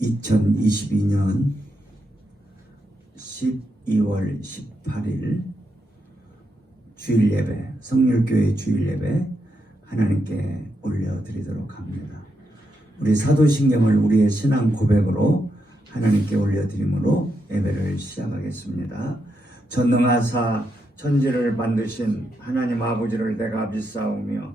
2022년 12월 18일 주일예배, 성률교회 주일예배 하나님께 올려드리도록 합니다. 우리 사도신경을 우리의 신앙 고백으로 하나님께 올려드림으로 예배를 시작하겠습니다. 전능하사 천지를 만드신 하나님 아버지를 내가 믿사오며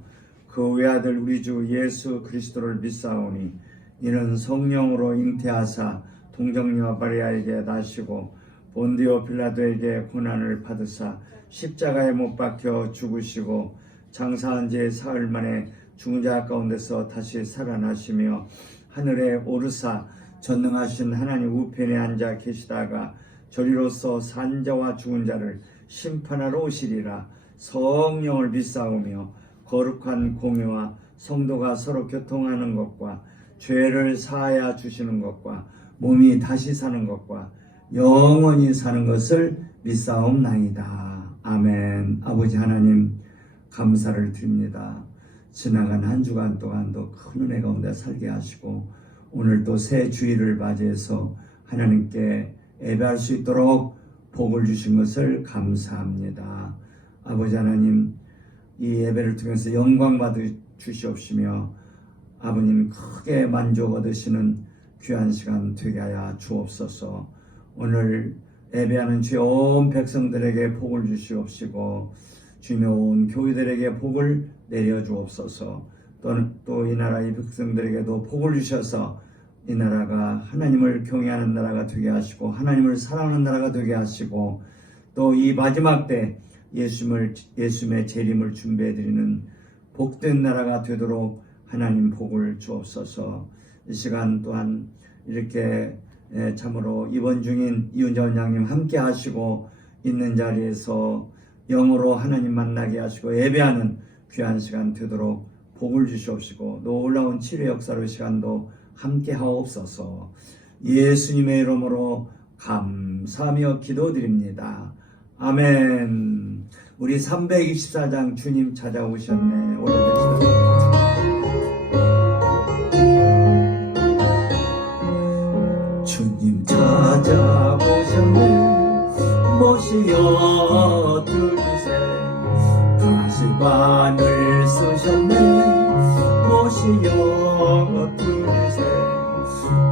그 외아들 우리 주 예수 그리스도를 믿사오니 이는 성령으로 잉태하사 동정녀 마리아에게 나시고 본디오 빌라도에게 고난을 받으사 십자가에 못 박혀 죽으시고 장사한 지 사흘 만에 죽은 자 가운데서 다시 살아나시며 하늘에 오르사 전능하신 하나님 우편에 앉아 계시다가 저리로서 산 자와 죽은 자를 심판하러 오시리라. 성령을 믿사오며 거룩한 공회와 성도가 서로 교통하는 것과 죄를 사하여 주시는 것과 몸이 다시 사는 것과 영원히 사는 것을 믿사옵나이다. 아멘. 아버지 하나님 감사를 드립니다. 지나간 한 주간 동안도 큰 은혜 가운데 살게 하시고 오늘 또 새 주일을 맞이해서 하나님께 예배할 수 있도록 복을 주신 것을 감사합니다. 아버지 하나님 이 예배를 통해서 영광 받아 주시옵시며 아버님 크게 만족 얻으시는 귀한 시간 되게 하여 주옵소서. 오늘 예배하는 주의 온 백성들에게 복을 주시옵시고 주님의 온 교회들에게 복을 내려주옵소서. 또 이 나라 이 백성들에게도 복을 주셔서 이 나라가 하나님을 경외하는 나라가 되게 하시고 하나님을 사랑하는 나라가 되게 하시고 또 이 마지막 때 예수님의 재림을 준비해드리는 복된 나라가 되도록 하나님 복을 주옵소서. 이 시간 또한 이렇게 참으로 입원 중인 이은자 원장님 함께 하시고 있는 자리에서 영으로 하나님 만나게 하시고 예배하는 귀한 시간 되도록 복을 주시옵시고 놀라운 치료 역사의 시간도 함께 하옵소서. 예수님의 이름으로 감사하며 기도드립니다. 아멘. 우리 324장 주님 찾아오셨네. 오래되셨습니다. 주님 찾아오셨네. 모시어 들으세. 가시관을 쓰셨네. 모시어 들으세.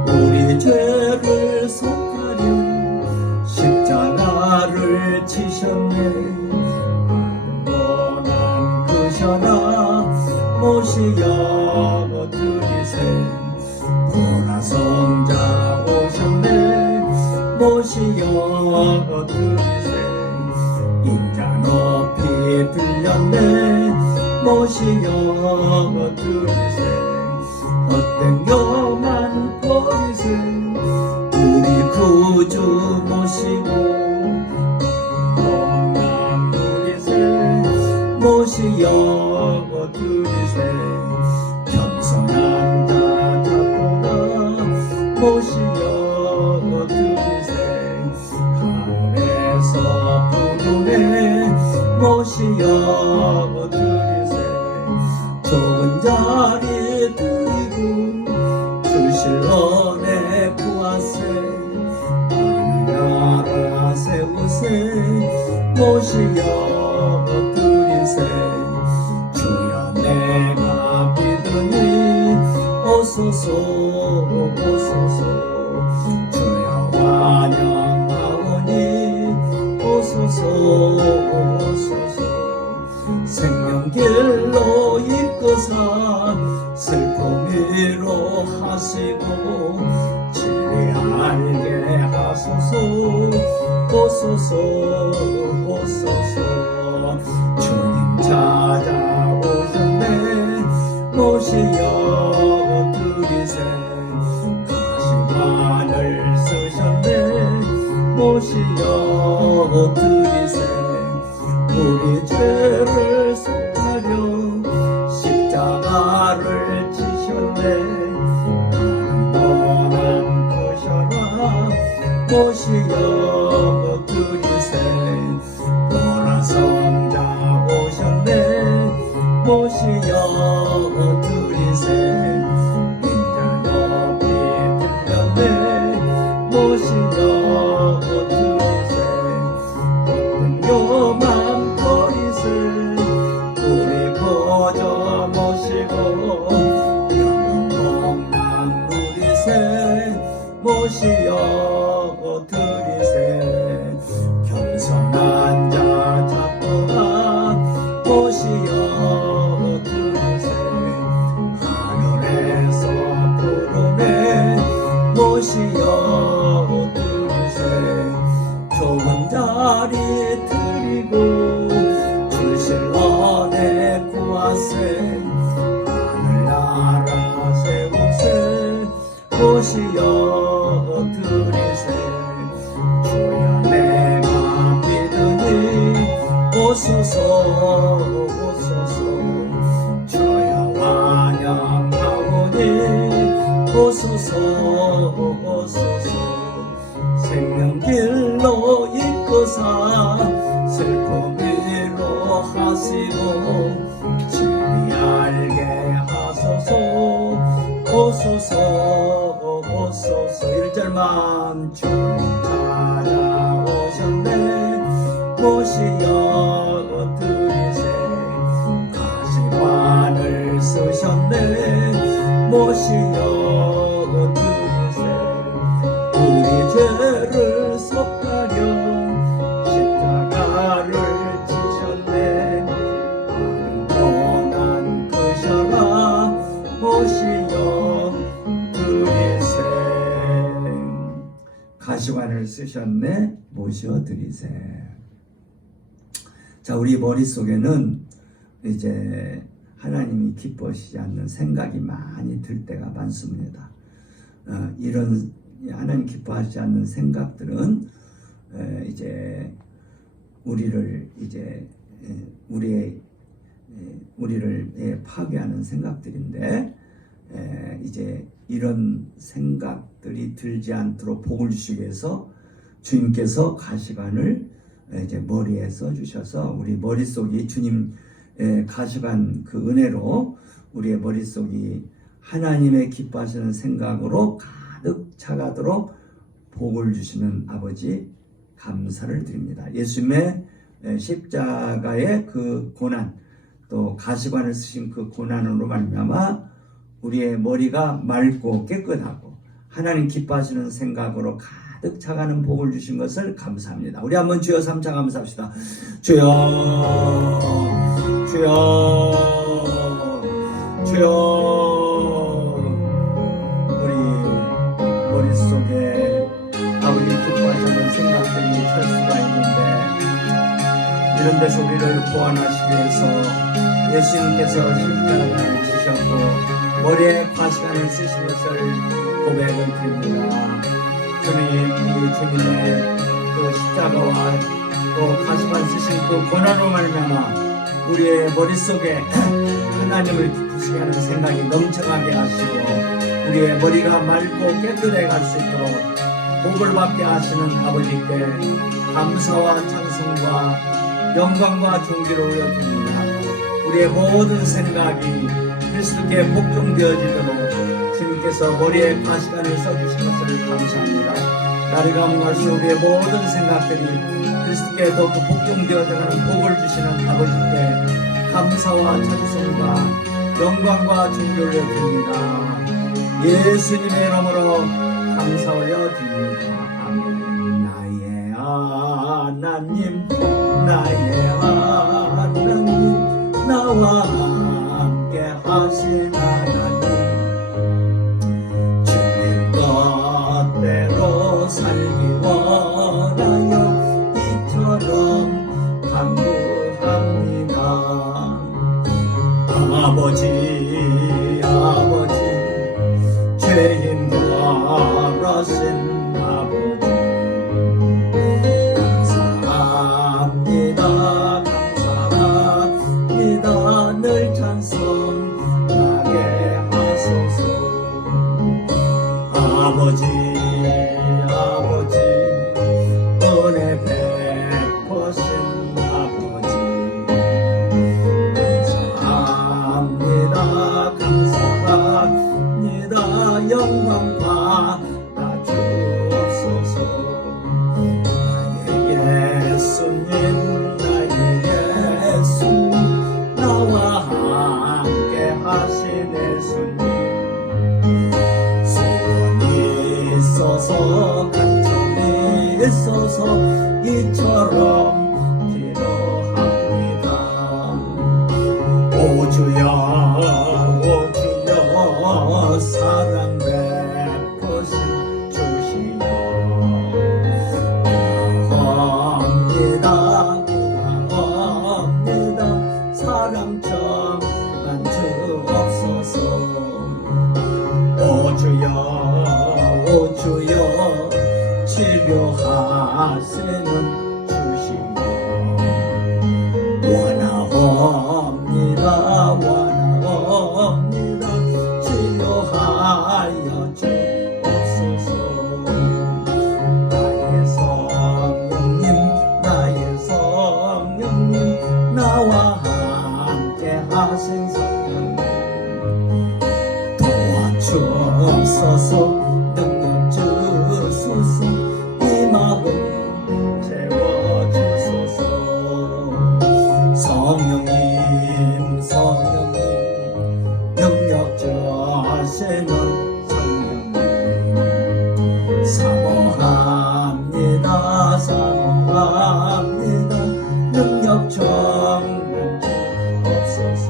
우리 죄를 속하려 십자가를 치셨네. 고난 크셔라. 모시어 들으세. 보라성자 오셨네. 모시어 들으세. 인자 높이 들렸네. 모시어 들으세. 헛된 교만 버리세. 우리 구주 모시고 건강 누리세. 모시어 들으세. 겸손한 자 찾도다. 모시어 들으세. 하늘에서 부르네. 모시어 들으세. 좋은 자리 드리고 주실러내 구하세. 하늘나라 세우세. 모시어 드리세. 주여 내가 믿으니 오소서 오소서. 주여 환영하오니 오소서 오소서. 생명길로 이끄사 슬픔 위로하시고 진리 알게 하소서. 오소서 오소서. 주님 찾아오셨네. 모시어 드리세. 가시관을 쓰셨네. 모시어 드리세. 우리 죄를 속하려 십자가를 치셨네. 고난 크셔라. 모시어 드리세. 보라성자 오셨네. 모시어 드리세. 인자 높이 들렸네. 모시어 드리세. 겸손한 자 잡고가 모시어 드리세. 하늘에서 부르네 모시어 드리세. 좋은 자리 드리고 주실 은혜 구하세. 하늘나라 세우세 모시어 드리세. 주여 내가 믿으니 오소서 오소서. 주여 환영하오니 오소서 오소서. 생명길로 이끄사 슬픔 위로하시고 진리 알게 하소서 오소서 오소서. 1절만 주님 찾아오셨네 모시어 드리세. 가시관을 쓰셨네 모시어 드리세. 우리 죄를 섭가려 십자가를 지셨네. 많은 고난 그셔라 모시어 드리세. 가시관을 쓰셨네 모시어 드리세. 자, 우리 머릿속에는 이제 하나님이 기뻐하시지 않는 생각이 많이 들 때가 많습니다. 이런 하나님 기뻐하지 않는 생각들은 이제 우리를 파괴하는 생각들인데, 이제 이런 생각들이 들지 않도록 복을 주시기 위해서 주님께서 가시관을 이제 머리에 써주셔서 우리 머릿속이 주님 가시관 그 은혜로 우리의 머릿속이 하나님의 기뻐하시는 생각으로 가득 차가도록 복을 주시는 아버지 감사를 드립니다. 예수님의 십자가의 그 고난, 또 가시관을 쓰신 그 고난으로 말미암아 우리의 머리가 맑고 깨끗하고 하나님 기뻐하시는 생각으로 가득 차가는 복을 주신 것을 감사합니다. 우리 한번 주여 삼차 감사합시다. 주여 주여 주여. 머릿속에 아버지 기뻐하시는 생각들이 찰 수가 있는데, 이런 데서 우리를 구원하시기 위해서 예수님께서 십자가를 지셨고 머리에 가시관을 쓰신 것을 고백을 드립니다. 주님, 이 주님의 그 십자가와 또 가시관 쓰신 그 고난으로 말미암아 우리의 머릿속에 하나님을 기쁘시게 하는 생각이 넘쳐나게 하시고 우리의 머리가 맑고 깨끗해 갈 수 있도록 복을 받게 하시는 아버지께 감사와 찬송과 영광과 존귀를 올려드립니다. 우리의 모든 생각이 그리스도께 복종되어지도록 주님께서 머리에 가시관을 써주신 것을 감사합니다. 나를 감동하시고 우리의 모든 생각들이 그리스도께 더욱 복종되어져가는 복을 주시는 아버지께 감사와 찬송과 영광과 존귀를 올려드립니다. 예수님의 이름으로 감사 올려드립니다. 아멘. 나의 하나님 나의 하나님 나와 함께 하신 하나님, 주님 뜻대로 살기 원하여 이처럼 간구합니다. 아버지 죄인 구하신 아버지 감사합니다. 감사합니다. 늘 찬송하게 하소서. 아버지 은혜 베푸신 아버지 감사합니다. 영광 받아 주옵소서. 나의 예수님 나와 함께 하신 예수님, 소원이 있어 주소서 간절히 있어서 이처럼 필요합니다. 오 주여 사랑 베푸시 주시오. 구합니다 구합니다 사랑 정한 주옵소서. 오 주여 치료하시는 주시오. 원하옵니다 원하옵니다 치료하여 주옵소서. 나의 성령님 나와 함께 하신 성령님 도와주옵소서. 능력 주소서. 이 마음 채워주소서. 성령님 능력 주시는 성령님 사모합니다 사모합니다 능력 정말 주옵소서.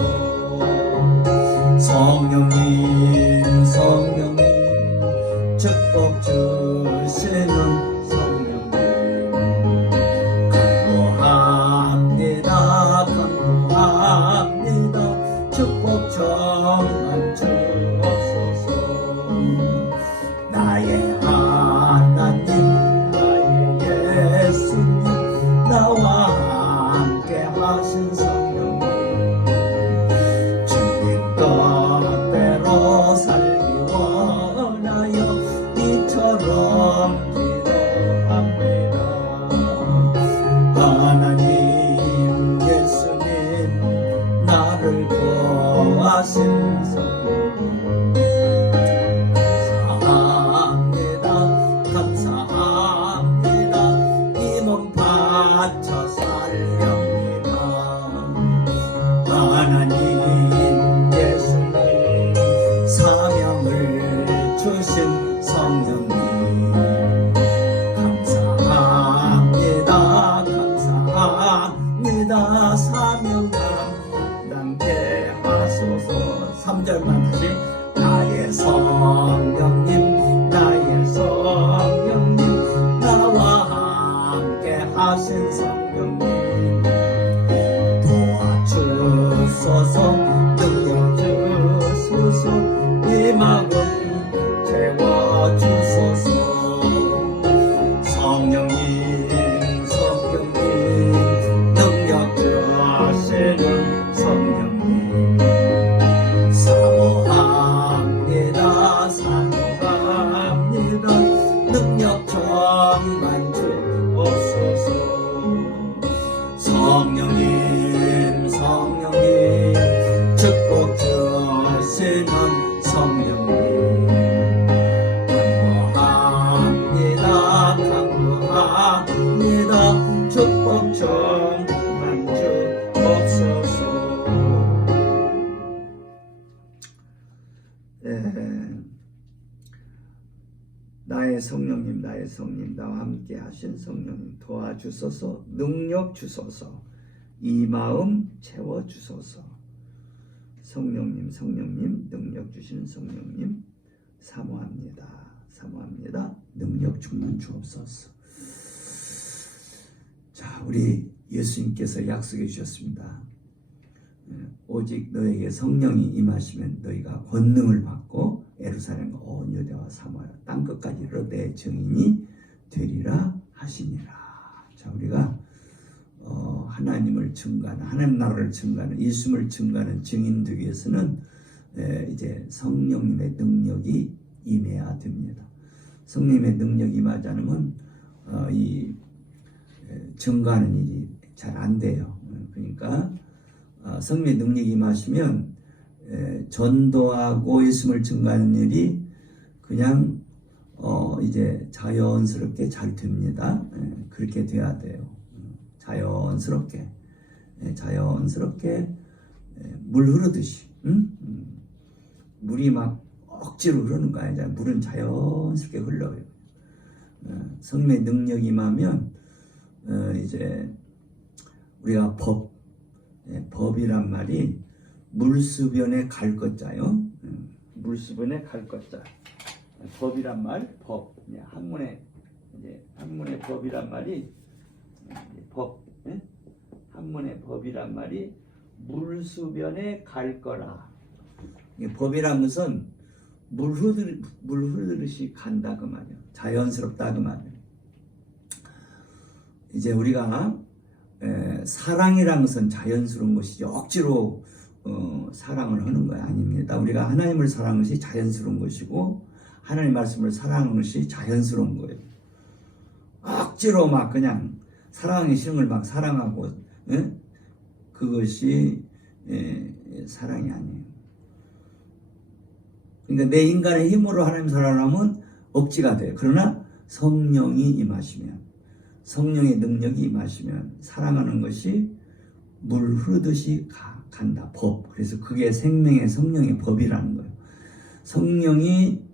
성령님 축복 주시는 성령님 간구합니다 축복 정말 주옵소서. 나의 하나님 나의 예수님 나와 함께 하신 성령님 주님 뜻대로 살기 원하여 이처럼 기도합니다. 하나님 예수님 나를 구하신 성령님 감사합니다 이 몸 바쳐 살렵니다. 하나님 예수님 사명을 주신 성령님 감사합니다 사명감 남게 하소서. 3절만 다시 나의 성령님 나와 함께 하신 성령님 도와주소서. 능력 주소서. 이 마음 채워주소서. 성령님 능력 주시는 성령님 사모합니다 능력 정만 주옵소서. 성령님 축복 주시는 성령님 간구합니다 축복 정만 주옵소서. 나의 성령님 나와 함께 하신 성령님 도와주소서. 능력 주소서. 이 마음 채워주소서. 성령님 능력 주시는 성령님 사모합니다 능력 충만 주옵소서. 자, 우리 예수님께서 약속해 주셨습니다. 오직 너에게 성령이 임하시면 너희가 권능을 받고 예루살렘과 온 유대와 사마리아 땅 끝까지 이르러 내 증인이 되리라 하시니라. 자, 우리가 하나님을 증거하는 하나님 나라를 증거하는 예수님을 증거하는 증인 되기 위해서는 이제 성령님의 능력이 임해야 됩니다. 성령님의 능력이 임하지 않으면 이 증거하는 일이 잘 안 돼요. 그러니까 성령의 능력이 임하시면 전도하고 예수님을 증거하는 일이 그냥 이제 자연스럽게 잘 됩니다. 그렇게 돼야 돼요. 자연스럽게 물 흐르듯이 물이 막 억지로 흐르는 거 아니잖아요. 물은 자연스럽게 흘러요. 성령의 능력이 임하면 이제 우리가 법이란 말이 물수변에 갈 것자요. 물수변에 갈 것자. 법이란 말, 법. 한문의 법이란 말이 법. 한문의 법이란 말이 물수변에 갈 거라. 법이란 것은 물 흐르듯이 간다 그 말이에요. 자연스럽다 그 말이에요. 이제 우리가 사랑이란 것은 자연스러운 것이죠. 억지로 사랑을 하는 거 아닙니다. 우리가 하나님을 사랑하는 것이 자연스러운 것이고 하나님 말씀을 사랑하는 것이 자연스러운 거예요. 억지로 막 그냥 사랑하기 싫은 걸 막 사랑하고 그것이 사랑이 아니에요. 그러니까 내 인간의 힘으로 하나님 사랑하면 억지가 돼요. 그러나 성령이 임하시면, 성령의 능력이 임하시면 사랑하는 것이 물 흐르듯이 간다. 법. 그래서 그게 생명의 성령의 법이라는 거예요. 성령이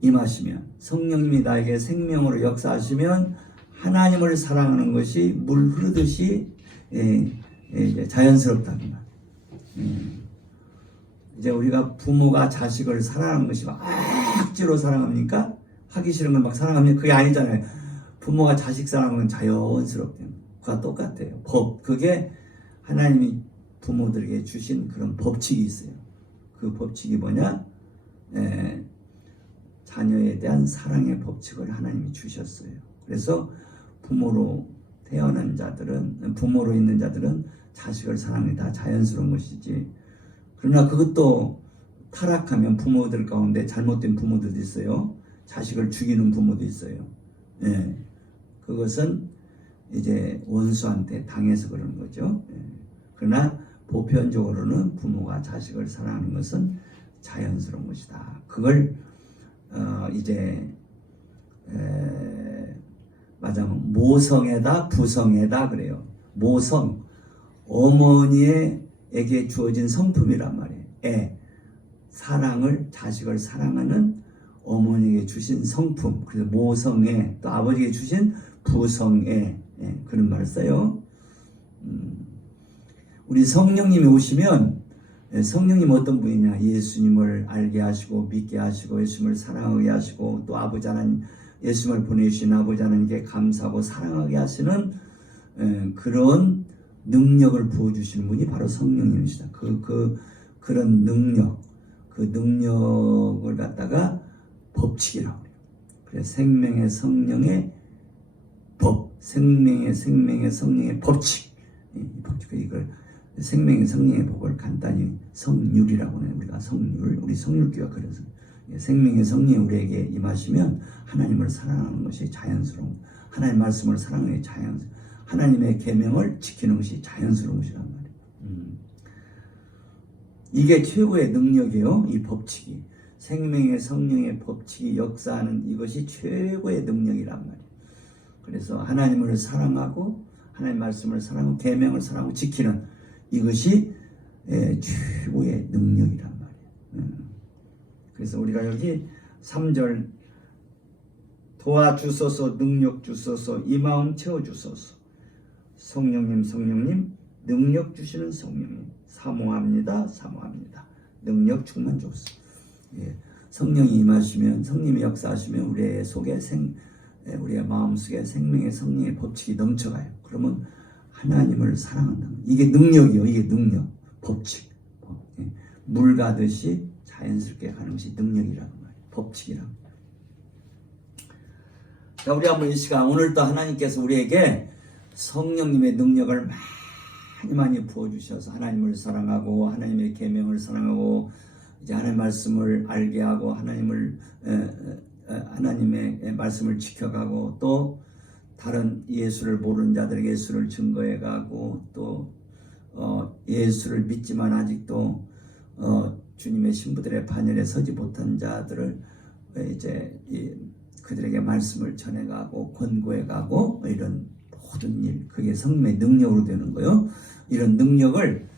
임하시면, 성령님이 나에게 생명으로 역사하시면 하나님을 사랑하는 것이 물 흐르듯이 자연스럽다는 거예요. 이제 우리가 부모가 자식을 사랑하는 것이 막 억지로 사랑합니까? 하기 싫은 걸 막 사랑하면 그게 아니잖아요. 부모가 자식 사랑하면 자연스럽대요. 그와 똑같아요. 법. 그게 하나님이 부모들에게 주신 그런 법칙이 있어요. 그 법칙이 뭐냐? 자녀에 대한 사랑의 법칙을 하나님이 주셨어요. 그래서 부모로 태어난 자들은, 부모로 있는 자들은 자식을 사랑이 다 자연스러운 것이지. 그러나 그것도 타락하면 부모들 가운데 잘못된 부모들도 있어요. 자식을 죽이는 부모도 있어요. 그것은 이제 원수한테 당해서 그러는 거죠. 그러나 보편적으로는 부모가 자식을 사랑하는 것은 자연스러운 것이다. 그걸 이제 맞아면 모성애다 부성애다 그래요. 모성, 어머니에게 주어진 성품이란 말이에요. 사랑을, 자식을 사랑하는 어머니에게 주신 성품. 그래서 모성애, 또 아버지에게 주신 부성애, 그런 말을 써요. 우리 성령님이 오시면, 성령님 어떤 분이냐? 예수님을 알게 하시고 믿게 하시고 예수님을 사랑하게 하시고 또 아버지 하나님, 예수님을 보내주신 아버지 하나님께 감사하고 사랑하게 하시는 그런 능력을 부어주시는 분이 바로 성령님이시다. 그런 능력, 그 능력을 갖다가 법칙이라고 해요. 그래서 생명의 성령의 법, 생명의 성령의 법칙, 이걸 생명의 성령의 법을 간단히 성률이라고 해요. 우리가 성률, 우리 성률교가 그래서 생명의 성령이 우리에게 임하시면 하나님을 사랑하는 것이 자연스러운, 하나님 말씀을 사랑하는 것이 자연스러운, 하나님의 계명을 지키는 것이 자연스러운 것이란 말이에요. 이게 최고의 능력이에요. 이 법칙이, 생명의 성령의 법칙이 역사하는 이것이 최고의 능력이란 말이에요. 그래서 하나님을 사랑하고 하나님 말씀을 사랑하고 계명을 사랑하고 지키는 이것이 최고의 능력이란 말이에요. 그래서 우리가 여기 3절 도와주소서, 능력 주소서, 이 마음 채워주소서. 성령님 능력 주시는 성령님 사모합니다. 능력 충만 주소서. 성령이 임하시면, 성령이 역사하시면 우리의 속에 우리의 마음속에 생명의 성령의 법칙이 넘쳐가요. 그러면 하나님을 사랑한다. 이게 능력이요. 이게 능력, 법칙. 물 가듯이 자연스럽게 가는 것이 능력이라는 말이에요. 법칙이라는 말이에요. 자, 우리 한번 이 시간, 오늘도 하나님께서 우리에게 성령님의 능력을 많이 부어주셔서 하나님을 사랑하고 하나님의 계명을 사랑하고 이제 하나님의 말씀을 알게 하고 하나님의 말씀을 지켜가고 또 다른 예수를 모르는 자들에게 예수를 증거해가고 또 예수를 믿지만 아직도 주님의 신부들의 반열에 서지 못한 자들을 이제 그들에게 말씀을 전해가고 권고해가고 이런 모든 일, 그게 성령의 능력으로 되는 거예요. 이런 능력을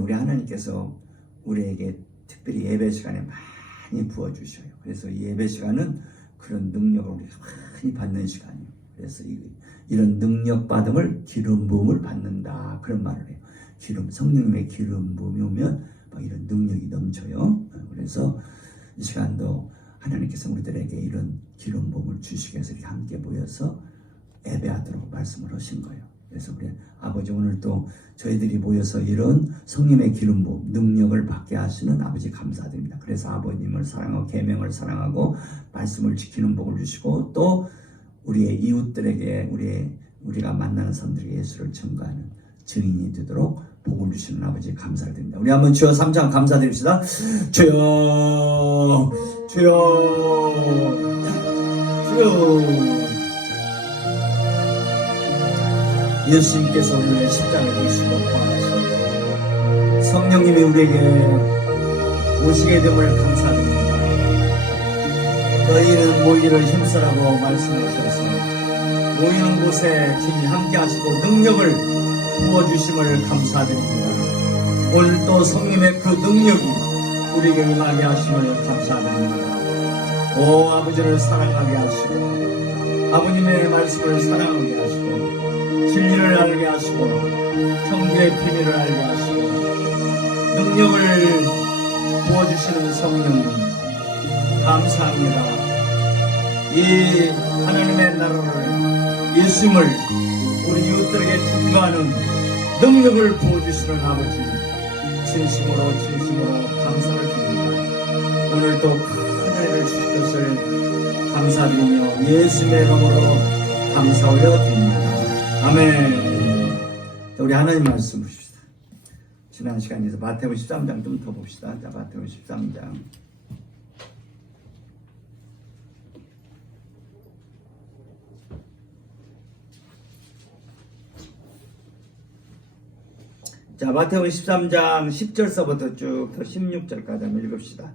우리 하나님께서 우리에게 특별히 예배 시간에 많이 부어주셔요. 그래서 이 예배 시간은 그런 능력을 우리가 많이 받는 시간이에요. 그래서 이런 능력 받음을 기름 부음을 받는다 그런 말을 해요. 성령님의 기름 부음이 오면 막 이런 능력이 넘쳐요. 그래서 이 시간도 하나님께서 우리들에게 이런 기름 부음을 주시기 위해서 이렇게 함께 모여서 예배하도록 말씀을 하신 거예요. 그래서 우리 아버지 오늘 또 저희들이 모여서 이런 성령의 기름 부음 능력을 받게 하시는 아버지 감사드립니다. 그래서 아버님을 사랑하고 계명을 사랑하고 말씀을 지키는 복을 주시고 또 우리의 이웃들에게 우리가 만나는 사람들에게 예수를 증거하는 증인이 되도록 복을 주시는 아버지 감사를 드립니다. 우리 한번 주여 3장 감사드립시다. 주여 주여 주여. 예수님께서 우리의 십자가를 지시고 구원하시고 성령님이 우리에게 오시게 됨을 감사드립니다. 너희는 모이기를 힘쓰라고 말씀하셔서 모이는 곳에 주님 함께 하시고 능력을 부어주심을 감사드립니다. 오늘 또 성령의 그 능력이 우리에게 임하게 하심을 감사드립니다. 오 아버지를 사랑하게 하시고 아버님의 말씀을 사랑하게 하시고 진리를 알게 하시고 천국의 비밀을 알게 하시고 능력을 부어주시는 성령님 감사합니다. 이 하나님의 나라를 예수님을 우리 이웃들에게 증거하는 능력을 부어주시는 아버지 진심으로 감사를 드립니다. 오늘도 큰 은혜를 주신 것을 감사드리며 예수님의 이름으로 감사 올려드립니다. 아멘. 우리 하나님 말씀 보십시다. 지난 시간에서 마태복음 13장 좀 더 봅시다. 자, 마태복음 13장. 자, 마태복음 13장 10절서부터 쭉 더 16절까지 한번 읽읍시다.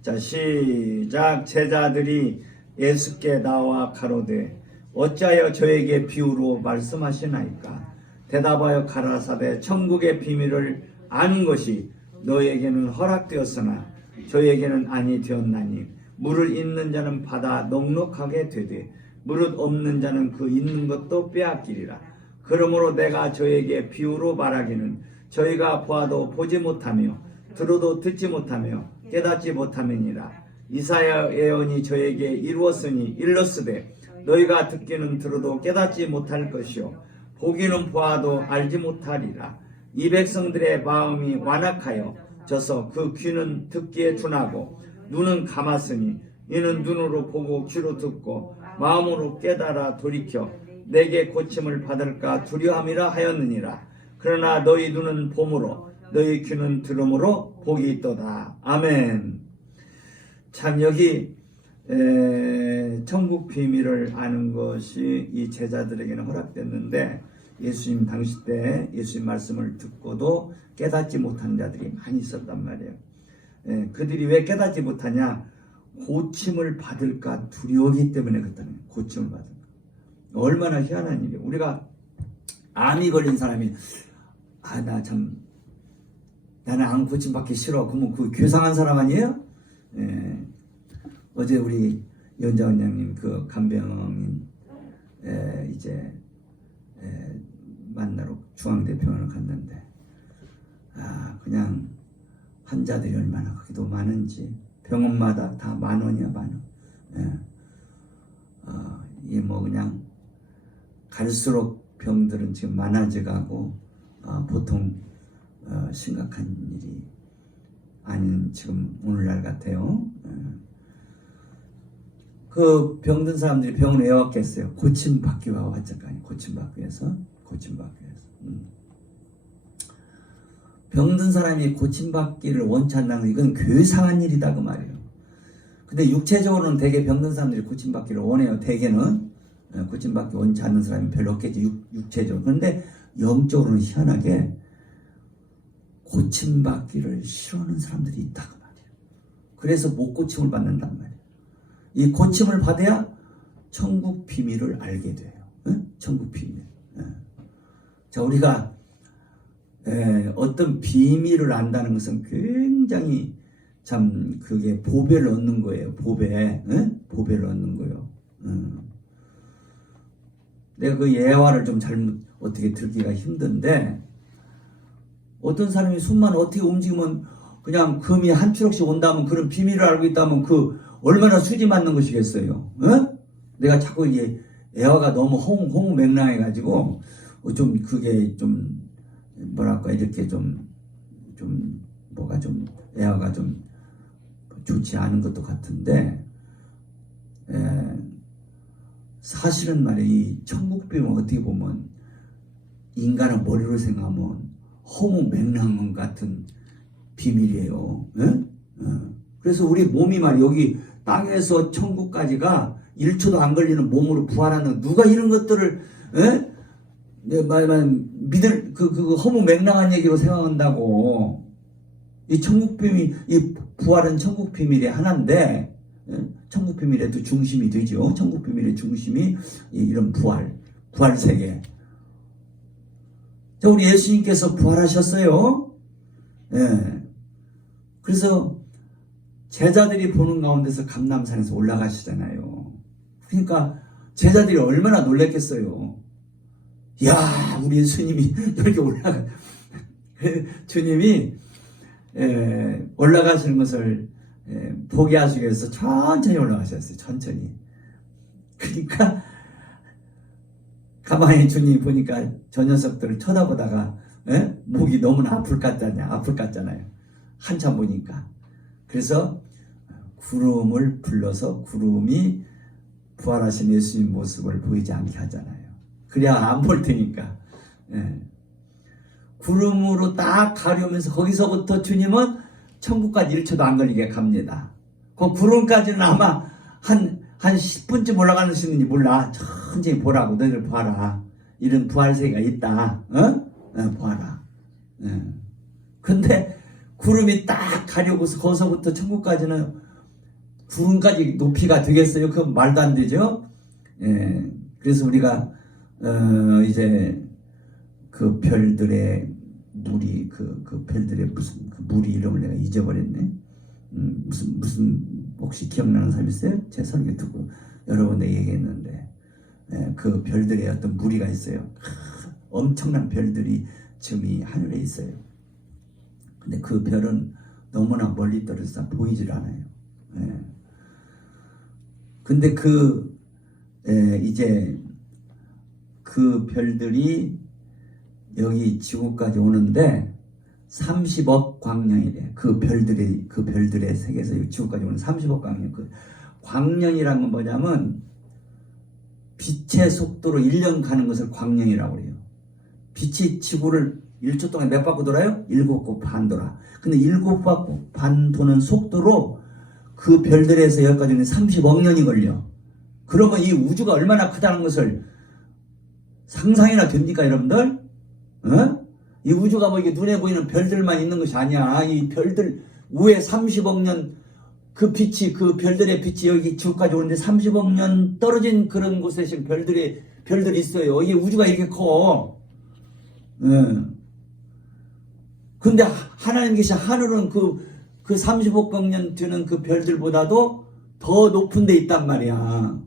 자, 시작. 제자들이 예수께 나와 가로되 어찌하여 저에게 비유로 말씀하시나이까? 대답하여 가라사대 천국의 비밀을 아는 것이 너에게는 허락되었으나 저에게는 아니 되었나니 물을 있는 자는 받아 넉넉하게 되되 물을 없는 자는 그 있는 것도 빼앗기리라. 그러므로 내가 저에게 비유로 말하기는 저희가 보아도 보지 못하며 들어도 듣지 못하며 깨닫지 못하느니라. 이사야 예언이 저에게 이루었으니 일렀으되 너희가 듣기는 들어도 깨닫지 못할 것이요 보기는 보아도 알지 못하리라. 이 백성들의 마음이 완악하여 져서 그 귀는 듣기에 둔하고 눈은 감았으니 이는 눈으로 보고 귀로 듣고 마음으로 깨달아 돌이켜 내게 고침을 받을까 두려움이라 하였느니라. 그러나 너희 눈은 봄으로 너희 귀는 들음으로 복이 있도다. 아멘. 참 여기 천국 비밀을 아는 것이 이 제자들에게는 허락됐는데 예수님 당시 때 예수님 말씀을 듣고도 깨닫지 못한 자들이 많이 있었단 말이에요. 그들이 왜 깨닫지 못하냐? 고침을 받을까 두려우기 때문에 그렇다는 거예요. 고침을 받을까. 얼마나 희한한 일이에요. 우리가 암이 걸린 사람이 나는 암 고침 받기 싫어. 그러면 그 괴상한 사람 아니에요? 어제 우리 연자 원장님 그 간병인 만나러 중앙대병원을 갔는데 그냥 환자들이 얼마나 거기도 많은지 병원마다 다 10,000원이야 10,000원. 이게 뭐 그냥 갈수록 병들은 지금 많아져가고 보통 심각한 일이 아닌 지금 오늘날 같아요. 그 병든 사람들이 병원에 왜 왔겠어요? 고침받기 왔을 거 아니에요. 고침받기 위해서. 병든 사람이 고침받기를 원치 않는 건 이건 괴상한 일이다 그 말이에요. 근데 육체적으로는 대개 병든 사람들이 고침받기를 원해요. 대개는 고침받기 원치 않는 사람이 별로 없겠지 육체적으로. 그런데 영적으로는 희한하게 고침받기를 싫어하는 사람들이 있다 그 말이에요. 그래서 못 고침을 받는단 말이에요. 이 고침을 받아야 천국 비밀을 알게 돼요. 천국 비밀. 자, 우리가 어떤 비밀을 안다는 것은 굉장히 참 그게 보배를 얻는 거예요. 보배를 얻는 거예요. 내가 그 예화를 좀 잘못 어떻게 들기가 힘든데, 어떤 사람이 숨만 어떻게 움직이면 그냥 금이 한 추럭씩 온다면, 그런 비밀을 알고 있다면 그 얼마나 수지 맞는 것이겠어요. 어? 내가 자꾸 이게 예화가 너무 허무맹랑해가지고 좀 그게 좀 뭐랄까 이렇게 좀 뭐가 좀 예화가 좀 좋지 않은 것도 같은데, 사실은 말이야, 이 천국비밀은 어떻게 보면 인간의 머리로 생각하면 허무맹랑 같은 비밀이에요. 그래서 우리 몸이 말이야, 여기 땅에서 천국까지가 1초도 안 걸리는 몸으로 부활하는, 누가 이런 것들을 믿을 그 허무맹랑한 얘기로 생각한다고. 이 천국 비밀, 이 부활은 천국 비밀의 하나인데, 천국 비밀의 또 중심이 되죠. 천국 비밀의 중심이 이런 부활 세계. 자, 우리 예수님께서 부활하셨어요. 예. 그래서 제자들이 보는 가운데서 감람산에서 올라가시잖아요. 그러니까 제자들이 얼마나 놀랬겠어요. 야, 우리 예수님이 이렇게 올라가. 주님이 올라가시는 것을 보게 하시기 위해서 천천히 올라가셨어요. 천천히. 그러니까 가만히 주님이 보니까 저 녀석들을 쳐다보다가 목이 너무나 아플 것 같잖아요. 한참 보니까. 그래서 구름을 불러서 구름이 부활하신 예수님 모습을 보이지 않게 하잖아요. 그래야 안 볼 테니까. 구름으로 딱 가려면서 거기서부터 주님은 천국까지 1초도 안 걸리게 갑니다. 그 구름까지는 아마 한 10분쯤 올라가는 수 있는지 몰라. 천천히 보라고. 너희들 봐라. 이런 부활세계가 있다. 봐라. 근데 구름이 딱 가려고서 거기서부터 천국까지는 구름까지 높이가 되겠어요? 그건 말도 안 되죠? 그래서 우리가 이제 그 별들의 물이 그 별들의 무슨 그 물이 이름을 내가 잊어버렸네. 무슨 혹시 기억나는 사람 있어요? 제 설교 듣고 여러 번 내가 얘기했는데, 그 별들의 어떤 무리가 있어요. 엄청난 별들이 지금 이 하늘에 있어요. 근데 그 별은 너무나 멀리 떨어져서 보이질 않아요. 근데 이제 그 별들이 여기 지구까지 오는데 30억 광년이래. 그 별들의 세계에서 지구까지 오는 30억 광년. 그 광년이란 건 뭐냐면 빛의 속도로 1년 가는 것을 광년이라고 그래요. 빛이 지구를 1초 동안 몇 바퀴 돌아요? 7바퀴 반 돌아. 근데 7바퀴 반 도는 속도로 그 별들에서 여기까지 오는 30억 년이 걸려. 그러면 이 우주가 얼마나 크다는 것을 상상이나 됩니까, 여러분들? 이 우주가 뭐 이게 눈에 보이는 별들만 있는 것이 아니야. 이 별들 위에 30억 년 그 빛이, 그 별들의 빛이 여기 지구까지 오는데 30억 년 떨어진 그런 곳에 지금 별들이 있어요. 이게 우주가 이렇게 커. 근데 하나님 계신 하늘은 그 30억 년 되는 그 별들보다도 더 높은 데 있단 말이야.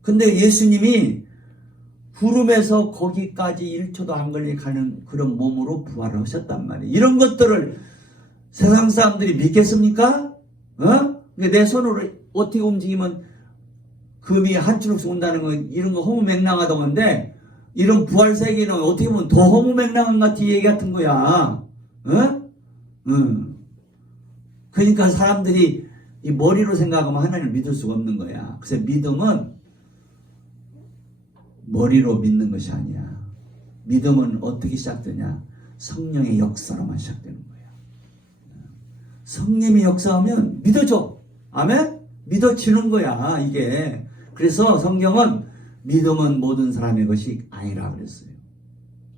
근데 예수님이 구름에서 거기까지 1초도 안 걸리게 가는 그런 몸으로 부활을 하셨단 말이에요. 이런 것들을 세상 사람들이 믿겠습니까? 내 손으로 어떻게 움직이면 금이 한 추럭씩 온다는 거, 이런 거 허무맹랑하던데, 이런 부활 세계는 어떻게 보면 더 허무맹랑한 얘기 같은 거야. 그러니까 사람들이 이 머리로 생각하면 하나님을 믿을 수가 없는 거야. 그래서 믿음은 머리로 믿는 것이 아니야. 믿음은 어떻게 시작되냐? 성령의 역사로만 시작되는 거야. 성령이 역사하면 믿어져. 아멘? 믿어지는 거야, 이게. 그래서 성경은 믿음은 모든 사람의 것이 아니라 그랬어요.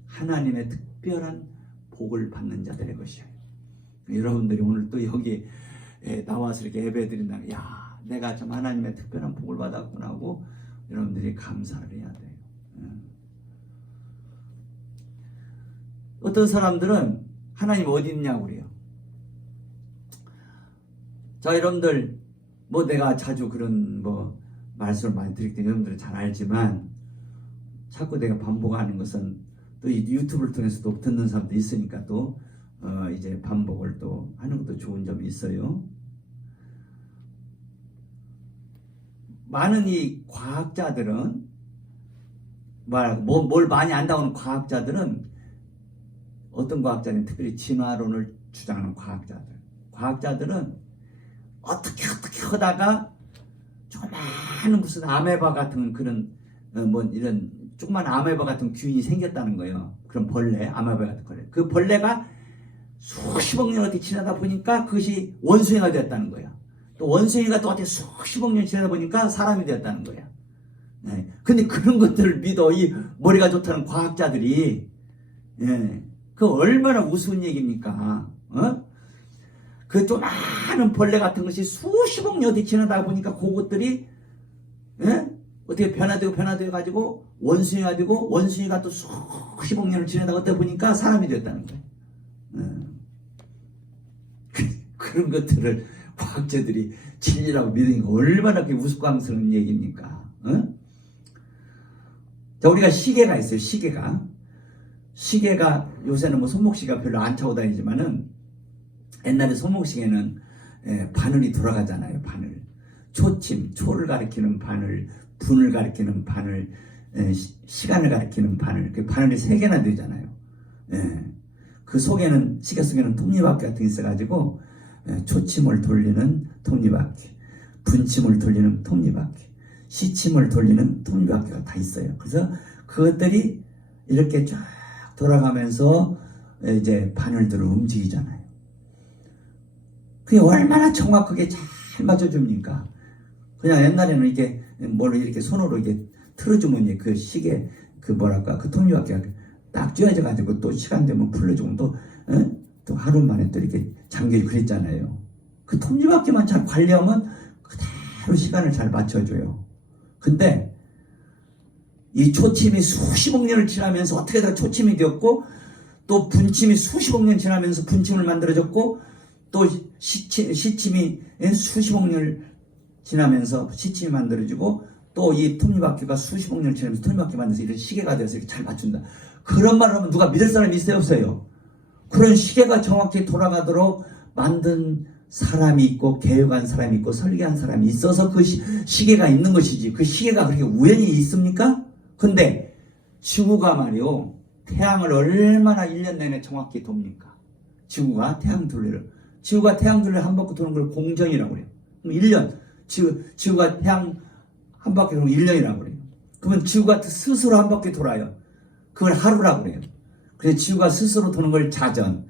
하나님의 특별한 복을 받는 자들의 것이에요. 여러분들이 오늘 또 여기 나와서 이렇게 예배드린다는, 야, 내가 참 하나님의 특별한 복을 받았구나 하고 여러분들이 감사를 해야 돼요. 어떤 사람들은 하나님 어디 있냐고 그래요. 자, 여러분들, 뭐 내가 자주 그런 뭐 말씀을 많이 드릴 때 여러분들은 잘 알지만, 자꾸 내가 반복하는 것은 또 이 유튜브를 통해서도 듣는 사람도 있으니까 또 이제 반복을 또 하는 것도 좋은 점이 있어요. 많은 이 과학자들은 뭘 많이 안다고는 과학자들은 어떤 과학자는 특별히 진화론을 주장하는 과학자들은 어떻게 하다가 조그마한 무슨 아메바 같은 그런 이런 조그만 아메바 같은 균이 생겼다는 거예요. 그런 벌레, 아메바 같은 벌레. 그 벌레가 수십억 년 어떻게 지나다 보니까 그것이 원숭이가 되었다는 거예요. 또 원숭이가 또 어떻게 수십억 년 지나다 보니까 사람이 되었다는 거예요. 네. 근데 그런 것들을 믿어 이 머리가 좋다는 과학자들이 그 얼마나 우스운 얘기입니까? 그 좀 많은 벌레 같은 것이 수십억 년이 지나다 보니까 그것들이 어떻게 변화되고 가지고 원숭이가 되고 원숭이가 또 수십억 년을 지나다 어떻게 보니까 사람이 되었다는 거예요. 그런 것들을 과학자들이 진리라고 믿으니까 얼마나 그게 우스꽝스러운 얘기입니까? 자, 우리가 시계가 있어요. 시계가 요새는 뭐 손목시계가 별로 안 차고 다니지만은 옛날에 손목시계는 바늘이 돌아가잖아요. 바늘. 초를 가리키는 바늘, 분을 가리키는 바늘, 시간을 가리키는 바늘. 그 바늘이 3개나 되잖아요. 그 속에는, 시계 속에는 톱니바퀴 같은 게 있어가지고 초침을 돌리는 톱니바퀴, 분침을 돌리는 톱니바퀴, 시침을 돌리는 톱니바퀴가 다 있어요. 그래서 그것들이 이렇게 쫙 돌아가면서 이제 바늘들을 움직이잖아요. 그게 얼마나 정확하게 잘 맞춰줍니까? 그냥 옛날에는 이렇게 뭘 이렇게 손으로 이렇게 틀어주면 그 시계 그 톱니바퀴가 딱 쥐어져 가지고 또 시간 되면 풀려주고 또 하루 만에 또 이렇게 잠겨 그랬잖아요. 그 톱니바퀴만 잘 관리하면 그대로 시간을 잘 맞춰줘요. 근데 이 초침이 수십억 년을 지나면서 어떻게 다 초침이 되었고 또 분침이 수십억 년 지나면서 분침을 만들어졌고 또 시침이 수십억 년을 지나면서 시침이 만들어지고 또 이 톱니바퀴가 수십억 년을 지나면서 톱니바퀴 만들어서 이런 시계가 돼서 이렇게 잘 맞춘다. 그런 말을 하면 누가 믿을 사람이 있어요, 없어요? 그런 시계가 정확히 돌아가도록 만든 사람이 있고 계획한 사람이 있고 설계한 사람이 있어서 그 시계가 있는 것이지 그 시계가 그렇게 우연히 있습니까? 근데 지구가 말이요 태양을 얼마나 1년 내내 정확히 돕니까? 지구가 태양 둘레를 한 바퀴 도는 걸 공전이라고 그래요. 그럼 1년 지구가 태양 한 바퀴 도는 1년이라고 그래요. 그러면 지구가 스스로 한 바퀴 돌아요. 그걸 하루라고 그래요. 그래서 지구가 스스로 도는 걸 자전,